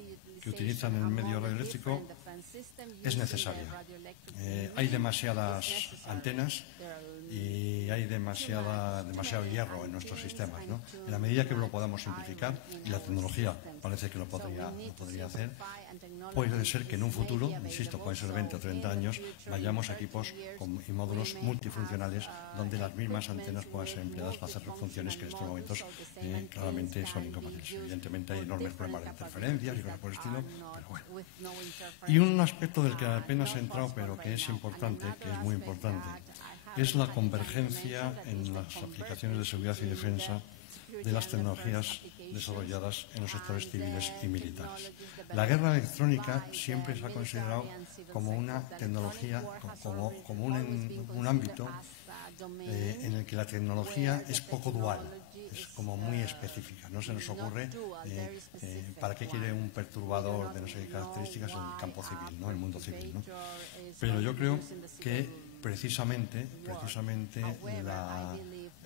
que utilizan el medio radioeléctrico es necesaria. Hay demasiadas antenas y hay demasiado hierro en nuestros sistemas, ¿no? En la medida que lo podamos simplificar, y la tecnología parece que lo podría hacer, puede ser que en un futuro, insisto, puede ser 20 o 30 años, vayamos a equipos y módulos multifuncionales donde las mismas antenas puedan ser empleadas para hacer funciones que en estos momentos claramente son incompatibles. Evidentemente hay enormes problemas de interferencias y cosas por el estilo, pero bueno. Y un aspecto del que apenas he entrado, pero que es importante, que es muy importante, es la convergencia en las aplicaciones de seguridad y defensa de las tecnologías desarrolladas en los sectores civiles y militares. La guerra electrónica siempre se ha considerado como una tecnología, como un ámbito en el que la tecnología es poco dual, es como muy específica. No se nos ocurre para qué quiere un perturbador de no sé qué características en el campo civil, ¿no? En el mundo civil, ¿no? Pero yo creo que precisamente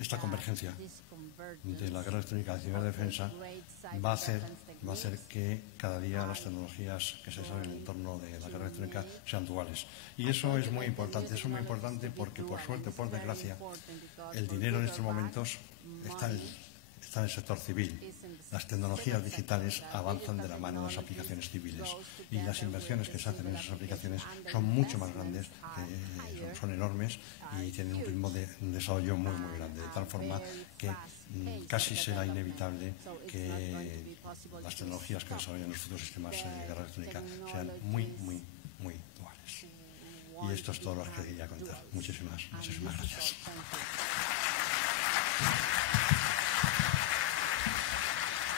esta convergencia de la guerra electrónica y la ciberdefensa va a hacer que cada día las tecnologías que se desarrollan en el entorno de la guerra electrónica sean duales. Y eso es muy importante. Eso es muy importante porque, por suerte, por desgracia, el dinero en estos momentos está en el sector civil. Las tecnologías digitales avanzan de la mano de las aplicaciones civiles y las inversiones que se hacen en esas aplicaciones son mucho más grandes, son enormes y tienen un ritmo de desarrollo muy, muy grande, de tal forma que casi será inevitable que las tecnologías que desarrollan los futuros sistemas de guerra electrónica sean muy, muy, muy duales. Y esto es todo lo que quería contar. Muchísimas gracias.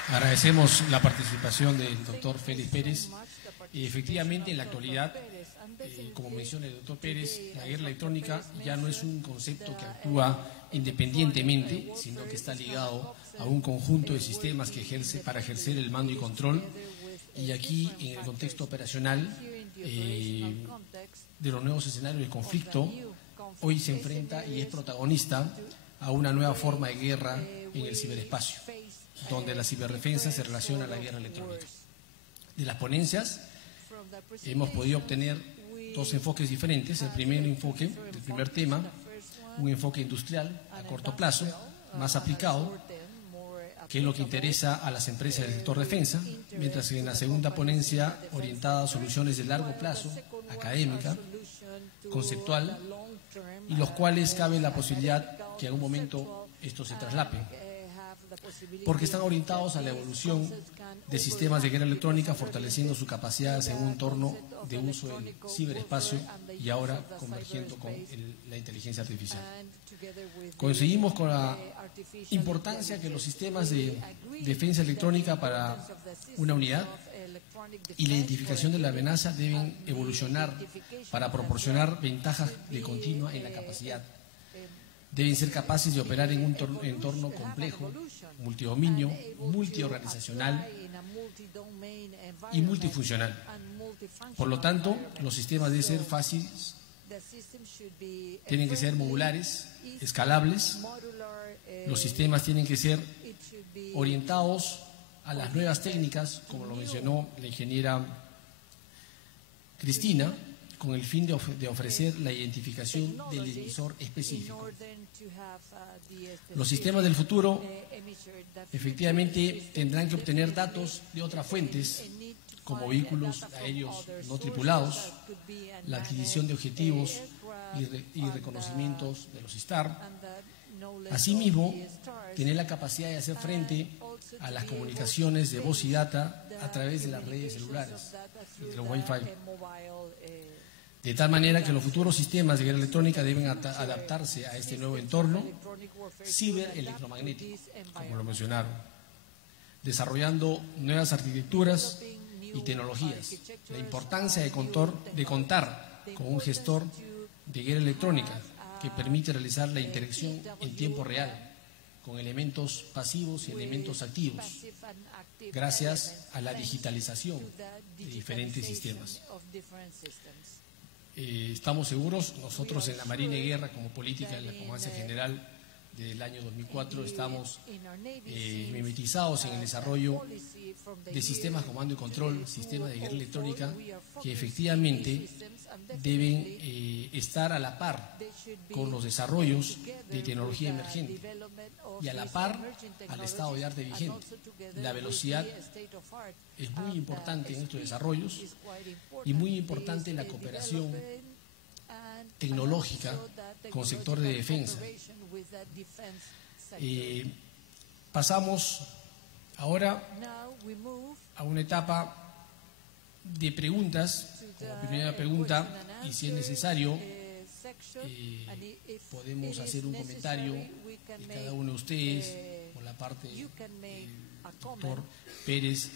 Agradecemos la participación del doctor Félix Pérez. Efectivamente, en la actualidad, como menciona el doctor Pérez, la guerra electrónica ya no es un concepto que actúa independientemente, sino que está ligado a un conjunto de sistemas que para ejercer el mando y control. Y aquí, en el contexto operacional de los nuevos escenarios de conflicto, hoy se enfrenta y es protagonista a una nueva forma de guerra en el ciberespacio, donde la ciberdefensa se relaciona a la guerra electrónica. De las ponencias hemos podido obtener dos enfoques diferentes. El primer tema, un enfoque industrial a corto plazo, más aplicado, que es lo que interesa a las empresas del sector defensa, mientras que en la segunda ponencia, orientada a soluciones de largo plazo, académica, conceptual, y los cuales cabe la posibilidad que en algún momento esto se traslape, porque están orientados a la evolución de sistemas de guerra electrónica, fortaleciendo su capacidad en un entorno de uso del ciberespacio y ahora convergiendo con la inteligencia artificial. Coincidimos con la importancia que los sistemas de defensa electrónica para una unidad y la identificación de la amenaza deben evolucionar para proporcionar ventajas de continua en la capacidad. Deben ser capaces de operar en un entorno complejo, multidominio, multiorganizacional y multifuncional. Por lo tanto, los sistemas deben ser fáciles, tienen que ser modulares, escalables. Los sistemas tienen que ser orientados a las nuevas técnicas, como lo mencionó la ingeniera Cristina, con el fin de ofrecer la identificación del emisor específico. Los sistemas del futuro efectivamente tendrán que obtener datos de otras fuentes, como vehículos aéreos no tripulados, la adquisición de objetivos y reconocimientos de los STAR. Asimismo, tener la capacidad de hacer frente a las comunicaciones de voz y data a través de las redes celulares y de los Wi-Fi. De tal manera que los futuros sistemas de guerra electrónica deben adaptarse a este nuevo entorno ciberelectromagnético, como lo mencionaron, desarrollando nuevas arquitecturas y tecnologías. La importancia de contar con un gestor de guerra electrónica que permite realizar la interacción en tiempo real con elementos pasivos y elementos activos, gracias a la digitalización de diferentes sistemas. Estamos seguros, nosotros en la Marina de Guerra, como política en la Comandancia General del año 2004, estamos mimetizados en el desarrollo de sistemas de comando y control, sistemas de guerra electrónica, que efectivamente deben estar a la par con los desarrollos de tecnología emergente y a la par al estado de arte vigente. La velocidad es muy importante en estos desarrollos y muy importante la cooperación tecnológica con el sector de defensa. Pasamos ahora a una etapa de preguntas. Como primera pregunta, y si es necesario, podemos hacer un comentario de cada uno de ustedes por la parte del doctor Pérez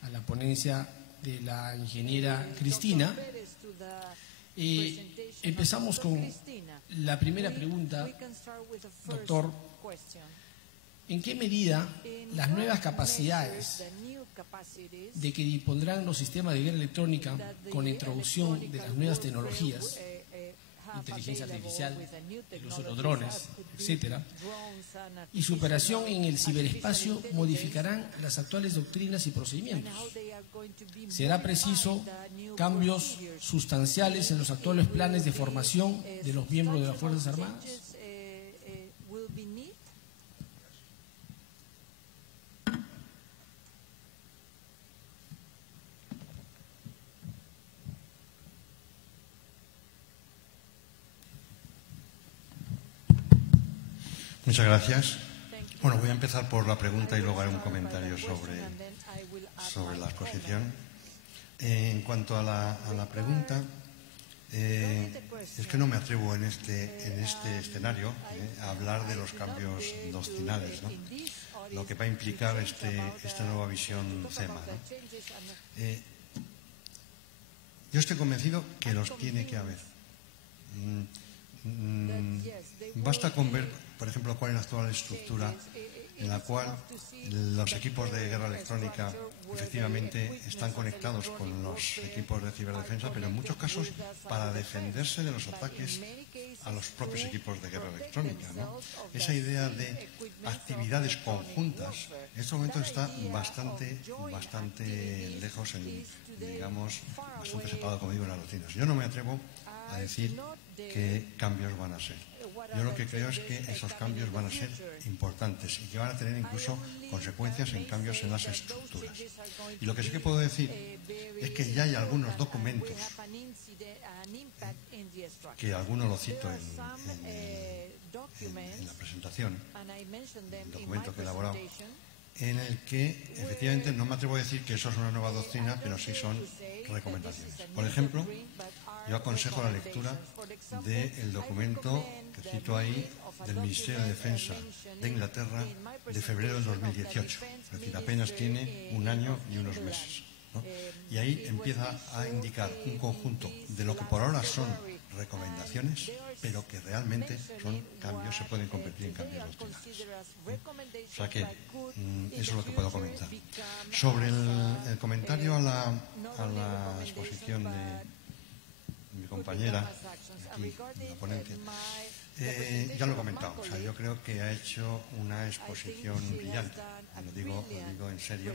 a la ponencia de la ingeniera Cristina. Empezamos con la primera pregunta, doctor. ¿En qué medida las nuevas capacidades de que dispondrán los sistemas de guerra electrónica con la introducción de las nuevas tecnologías, inteligencia artificial, incluso los drones, etcétera, y su operación en el ciberespacio modificarán las actuales doctrinas y procedimientos? ¿Será preciso cambios sustanciales en los actuales planes de formación de los miembros de las Fuerzas Armadas? Muchas gracias. Bueno, voy a empezar por la pregunta y luego haré un comentario sobre la exposición. En cuanto a la pregunta, es que no me atrevo en este escenario a hablar de los cambios doctrinales, ¿no? Lo que va a implicar esta nueva visión CEMA, ¿no? Yo estoy convencido que los tiene que haber. Basta con ver, por ejemplo, cuál es la actual estructura en la cual los equipos de guerra electrónica efectivamente están conectados con los equipos de ciberdefensa, pero en muchos casos para defenderse de los ataques a los propios equipos de guerra electrónica, ¿no? Esa idea de actividades conjuntas en estos momentos está bastante lejos, digamos, bastante separado, como digo, en las doctrinas. Yo no me atrevo a decir qué cambios van a ser. Yo lo que creo es que esos cambios van a ser importantes y que van a tener incluso consecuencias en cambios en las estructuras. Y lo que sí que puedo decir es que ya hay algunos documentos, que alguno lo cito en la presentación, el documento que he elaborado, en el que efectivamente no me atrevo a decir que eso es una nueva doctrina, pero sí son recomendaciones. Por ejemplo, yo aconsejo la lectura del documento que cito ahí del Ministerio de Defensa de Inglaterra de febrero del 2018. Es decir, apenas tiene un año y unos meses, ¿no? Y ahí empieza a indicar un conjunto de lo que por ahora son recomendaciones, pero que realmente son cambios, se pueden convertir en cambios doctrinales. O sea que eso es lo que puedo comentar. Sobre el comentario a la exposición de mi compañera aquí en la ponencia, ya lo he comentado. O sea, yo creo que ha hecho una exposición brillante. Lo digo en serio.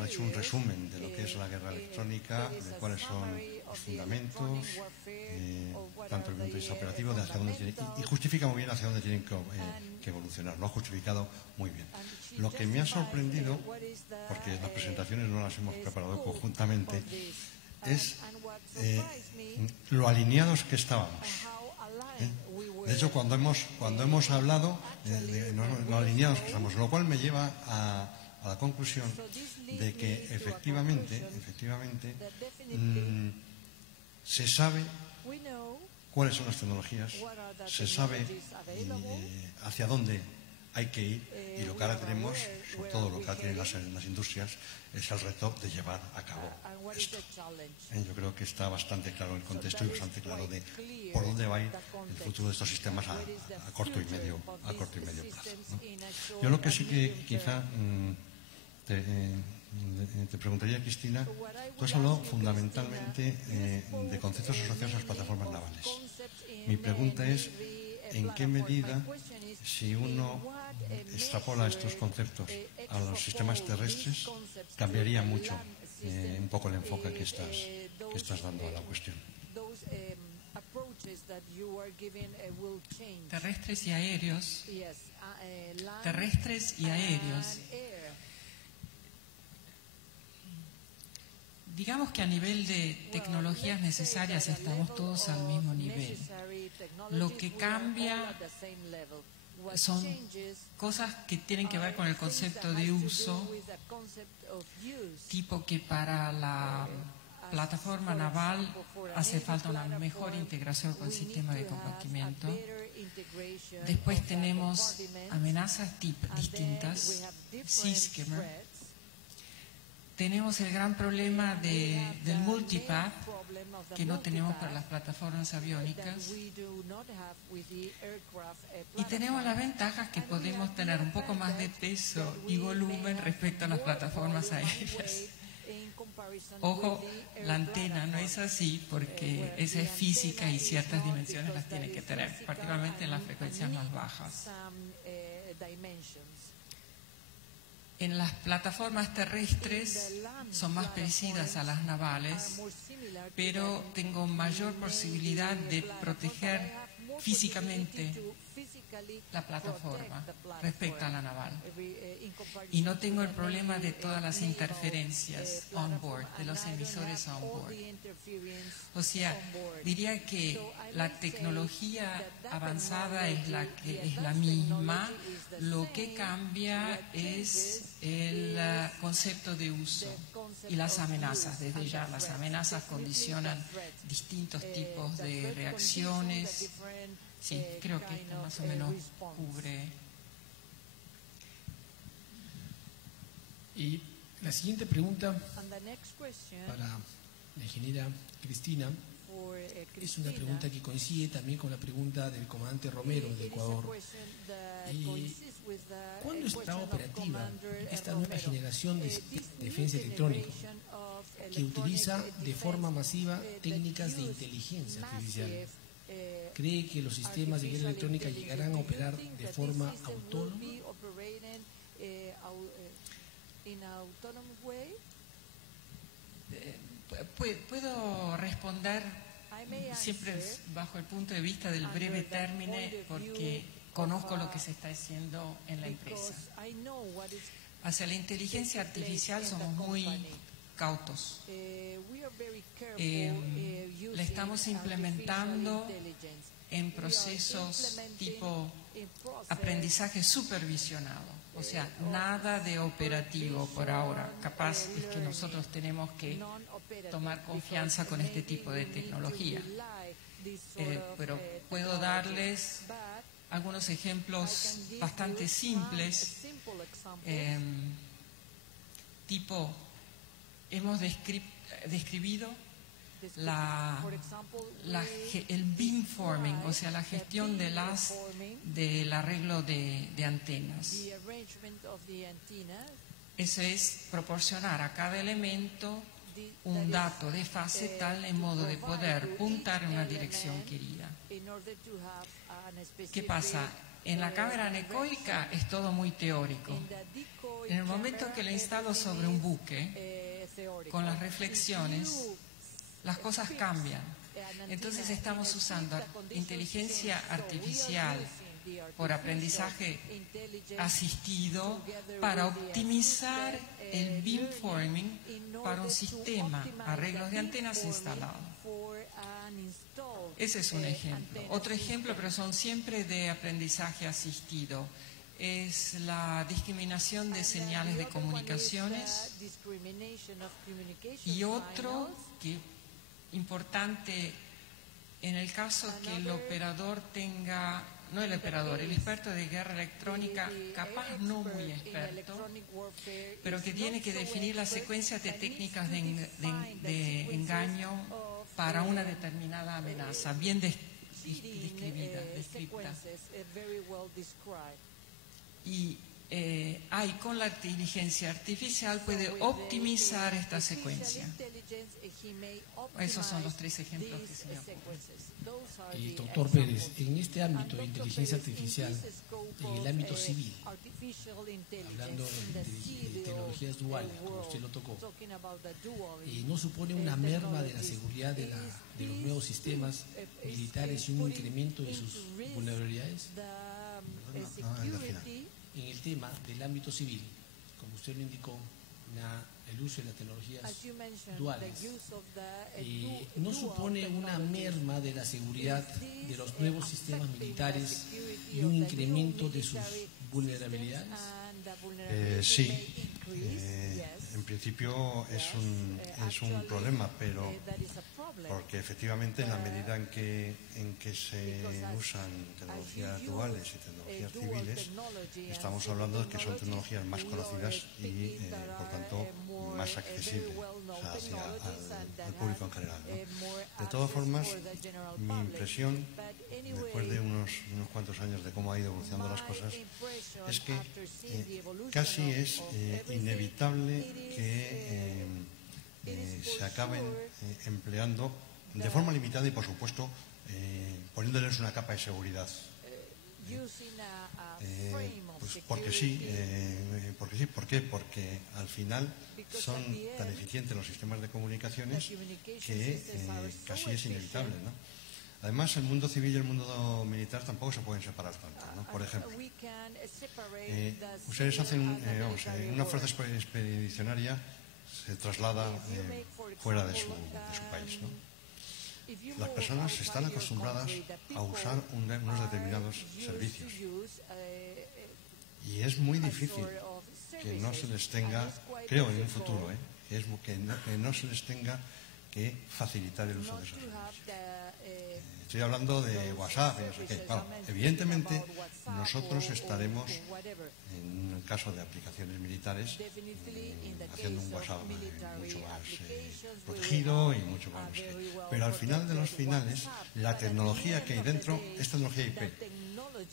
Ha hecho un resumen de lo que es la guerra electrónica, de cuáles son los fundamentos, tanto desde el punto de vista operativo, de hacia dónde tiene, y justifica muy bien hacia dónde tienen que evolucionar. Lo ha justificado muy bien. Lo que me ha sorprendido, porque las presentaciones no las hemos preparado conjuntamente, es lo alineados que estábamos. De hecho, cuando hemos hablado, lo alineados que estamos, lo cual me lleva a la conclusión de que efectivamente se sabe cuáles son las tecnologías, se sabe hacia dónde hay que ir, y lo que ahora tenemos, sobre todo lo que ahora tienen las industrias, es el reto de llevar a cabo esto. Yo creo que está bastante claro el contexto y bastante claro de por dónde va a ir el futuro de estos sistemas a corto y medio plazo, ¿no? Yo lo que sí que quizá te preguntaría, Cristina, tú has hablado fundamentalmente de conceptos asociados a las plataformas navales. Mi pregunta es, ¿en qué medida, si uno extrapola estos conceptos a los sistemas terrestres, cambiaría mucho un poco el enfoque que estás dando a la cuestión? Terrestres y aéreos. Terrestres y aéreos. Digamos que a nivel de tecnologías necesarias estamos todos al mismo nivel. Lo que cambia son cosas que tienen que ver con el concepto de uso, tipo que para la plataforma naval hace falta una mejor integración con el sistema de compartimiento. Después tenemos amenazas distintas, Seaskimmer. Tenemos el gran problema del multipath, que no tenemos para las plataformas aviónicas. Y tenemos las ventajas que podemos tener un poco más de peso y volumen respecto a las plataformas aéreas. Ojo, la antena no es así porque esa es física y ciertas dimensiones las tiene que tener, particularmente en las frecuencias más bajas. En las plataformas terrestres son más parecidas a las navales, pero tengo mayor posibilidad de proteger físicamente la plataforma respecto a la naval. Y no tengo el problema de todas las interferencias on-board, de los emisores on-board. O sea, diría que la tecnología avanzada es la misma. Lo que cambia es el concepto de uso y las amenazas. Desde ya las amenazas condicionan distintos tipos de reacciones. Sí, creo que esto más o menos cubre. Y la siguiente pregunta para la ingeniera Cristina es una pregunta que coincide también con la pregunta del comandante Romero de Ecuador. ¿Cuándo está operativa esta nueva generación de defensa electrónica que utiliza de forma masiva técnicas de inteligencia artificial? ¿Cree que los sistemas de guerra electrónica llegarán a operar de forma autónoma? Puedo responder siempre bajo el punto de vista del breve término, porque conozco lo que se está haciendo en la empresa. Hacia la inteligencia artificial somos muy cautos. La estamos implementando en procesos tipo aprendizaje supervisionado. O sea, nada de operativo por ahora. Capaz es que nosotros tenemos que tomar confianza con este tipo de tecnología. Pero puedo darles algunos ejemplos bastante simples. Tipo, hemos describido el beamforming, o sea, la gestión del arreglo de antenas. Eso es proporcionar a cada elemento un dato de fase tal en modo de poder apuntar en una dirección querida. ¿Qué pasa? En la cámara anecoica es todo muy teórico. En el momento que lo instalo sobre un buque, con las reflexiones, las cosas cambian. Entonces estamos usando inteligencia artificial por aprendizaje asistido para optimizar el beamforming para un sistema, arreglos de antenas instalado. Ese es un ejemplo. Otro ejemplo, pero son siempre de aprendizaje asistido, es la discriminación de señales de comunicaciones. Y otro que importante en el caso que el operador tenga, no el operador, el experto de guerra electrónica, capaz no muy experto, pero que tiene que definir la secuencia de técnicas de engaño para una determinada amenaza, bien descrita. Y con la inteligencia artificial puede optimizar esta secuencia. Esos son los 3 ejemplos que se me ocurren. Doctor Pérez, en este ámbito de inteligencia artificial, en el ámbito civil, hablando de tecnologías duales, como usted lo tocó, ¿no supone una merma de la seguridad de los nuevos sistemas militares y un incremento de sus vulnerabilidades? En el tema del ámbito civil, como usted lo indicó, el uso de las tecnologías duales, ¿no supone una merma de la seguridad de los nuevos sistemas militares y un incremento de sus vulnerabilidades? Sí, en principio es un problema, pero porque efectivamente en la medida en que se usan tecnologías duales y tecnologías civiles, estamos hablando de que son tecnologías más conocidas y por tanto más accesibles, o sea, hacia al público en general, ¿no? De todas formas, mi impresión, después de unos cuantos años de cómo ha ido evolucionando las cosas, es que casi es inevitable que se acaben empleando de forma limitada y, por supuesto, poniéndoles una capa de seguridad. Pues porque sí. ¿Por qué? Porque al final son tan eficientes los sistemas de comunicaciones que casi es inevitable, ¿no? Además, el mundo civil y el mundo militar tampoco se pueden separar tanto, ¿no? Por ejemplo, ustedes hacen una fuerza expedicionaria se traslada fuera de su país, ¿no? Las personas están acostumbradas a usar unos determinados servicios y es muy difícil que no se les tenga, creo en un futuro, que no se les tenga que facilitar el uso de esos servicios. Estoy hablando de WhatsApp y no sé qué. Claro, evidentemente nosotros estaremos, en el caso de aplicaciones militares, haciendo un WhatsApp mucho más protegido y mucho más... Pero al final de los finales, la tecnología que hay dentro es tecnología IP.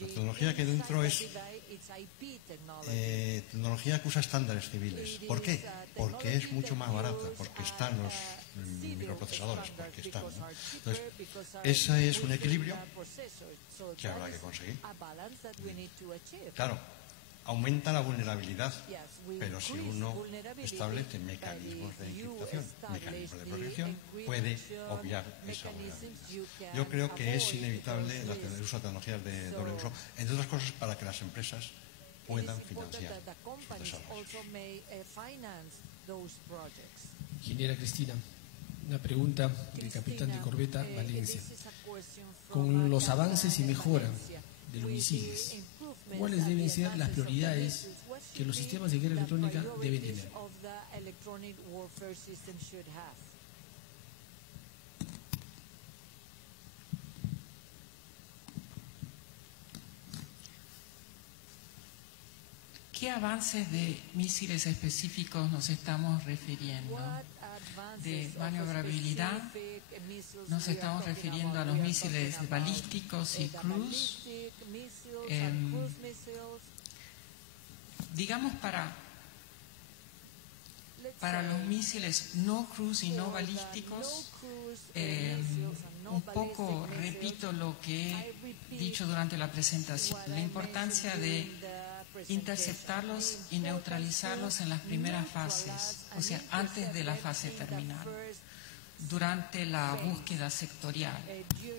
La tecnología que hay dentro es tecnología que usa estándares civiles. ¿Por qué? Porque es mucho más barata, porque están los microprocesadores, porque están, ¿no? Entonces, ese es un equilibrio que habrá que conseguir. Claro, aumenta la vulnerabilidad, pero si uno establece mecanismos de encriptación, mecanismos de protección, puede obviar esa vulnerabilidad. Yo creo que es inevitable el uso de tecnologías de doble uso, entre otras cosas para que las empresas puedan financiar sus desarrollos. Ingeniera Cristina, una pregunta del capitán de corbeta Valencia. Con los avances y mejora de los misiles, ¿cuáles deben ser las prioridades que los sistemas de guerra electrónica deben tener? ¿Qué avances de misiles específicos nos estamos refiriendo? De maniobrabilidad, nos estamos refiriendo a los misiles balísticos y cruise. Digamos, para los misiles no cruise y no balísticos, un poco repito lo que he dicho durante la presentación, la importancia de interceptarlos y neutralizarlos en las primeras fases, o sea, antes de la fase terminal. durante la búsqueda sectorial,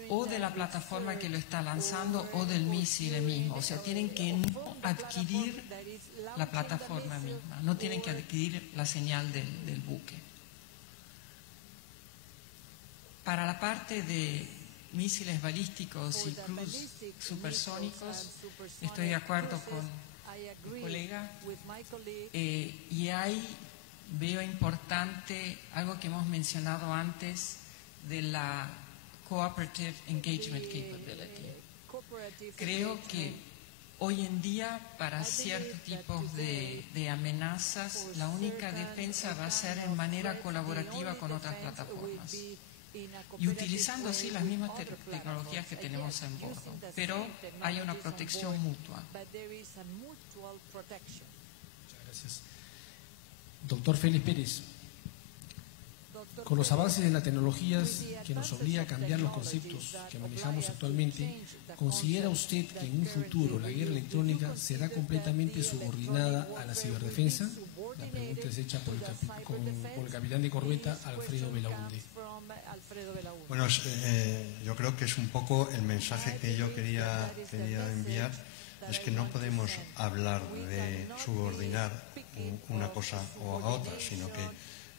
o de la plataforma que lo está lanzando o del mísil mismo. O sea, tienen que no adquirir la plataforma misma, no tienen que adquirir la señal del buque. Para la parte de misiles balísticos y cruise supersónicos, estoy de acuerdo con mi colega, y ahí veo importante algo que hemos mencionado antes de la Cooperative Engagement Capability. Creo que hoy en día, para ciertos tipos de amenazas, la única defensa va a ser en manera colaborativa con otras plataformas y utilizando así las mismas tecnologías que tenemos en bordo, pero hay una protección mutua. Muchas gracias. Doctor Félix Pérez, con los avances de las tecnologías que nos obliga a cambiar los conceptos que manejamos actualmente, ¿considera usted que en un futuro la guerra electrónica será completamente subordinada a la ciberdefensa? La pregunta es hecha por el capitán de corbeta Alfredo Belaunde. Bueno, yo creo que es un poco el mensaje que yo quería enviar, es que no podemos hablar de subordinar una cosa o a otra, sino que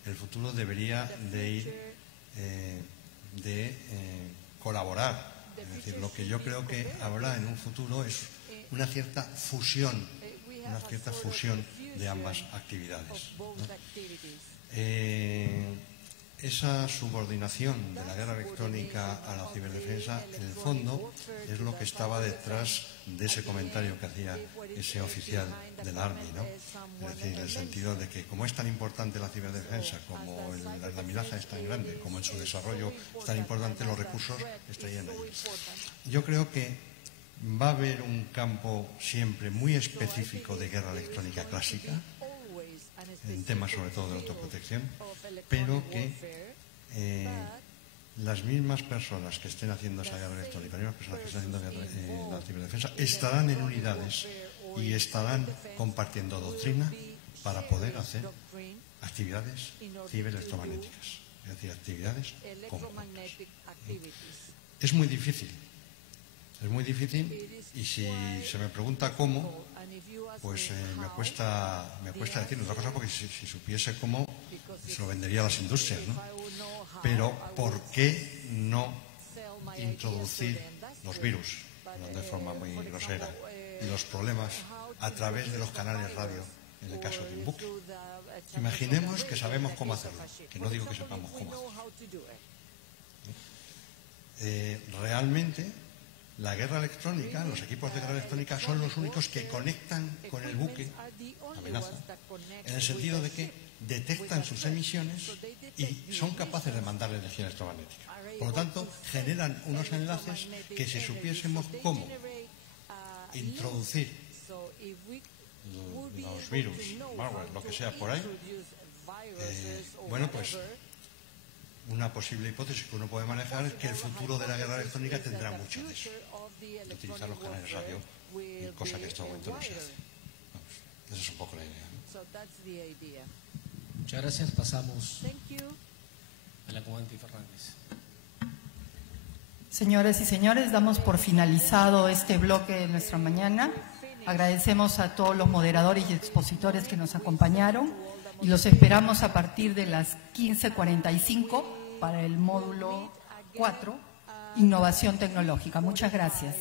el futuro debería de ir de colaborar. Es decir, lo que yo creo que habrá en un futuro es una cierta fusión de ambas actividades, ¿no? Esa subordinación de la guerra electrónica a la ciberdefensa, en el fondo, es lo que estaba detrás de ese comentario que hacía ese oficial del Army, ¿no? Es decir, en el sentido de que como es tan importante la ciberdefensa, como la amenaza es tan grande, como en su desarrollo es tan importante, los recursos estarían ahí. Yo creo que va a haber un campo siempre muy específico de guerra electrónica clásica, en temas sobre todo de autoprotección, pero que las mismas personas que estén haciendo esa guerra electrónica, las mismas personas que estén haciendo la ciberdefensa, estarán en unidades y estarán compartiendo doctrina para poder hacer actividades ciberelectromagnéticas, es decir, actividades conjuntas. Es muy difícil, y si se me pregunta cómo, pues me cuesta decir otra cosa, porque si supiese cómo, se lo vendería a las industrias, ¿no? Pero ¿por qué no introducir los virus, de forma muy grosera, y los problemas a través de los canales radio en el caso de un buque? Imaginemos que sabemos cómo hacerlo, que no digo que sepamos cómo hacerlo. Realmente la guerra electrónica, los equipos de guerra electrónica son los únicos que conectan con el buque, la amenaza, en el sentido de que detectan sus emisiones y son capaces de mandarle energía electromagnética. Por lo tanto, generan unos enlaces que, si supiésemos cómo introducir los virus, malware, lo que sea por ahí, bueno, pues una posible hipótesis que uno puede manejar es que el futuro de la guerra electrónica tendrá mucho de eso, de utilizar los canales radio, cosa que en este momento no se hace. Vamos, esa es un poco la idea, ¿no? Muchas gracias. Pasamos a la comandante Fernández. Señoras y señores, damos por finalizado este bloque de nuestra mañana. Agradecemos a todos los moderadores y expositores que nos acompañaron y los esperamos a partir de las 15:45 para el módulo 4, Innovación Tecnológica. Muchas gracias.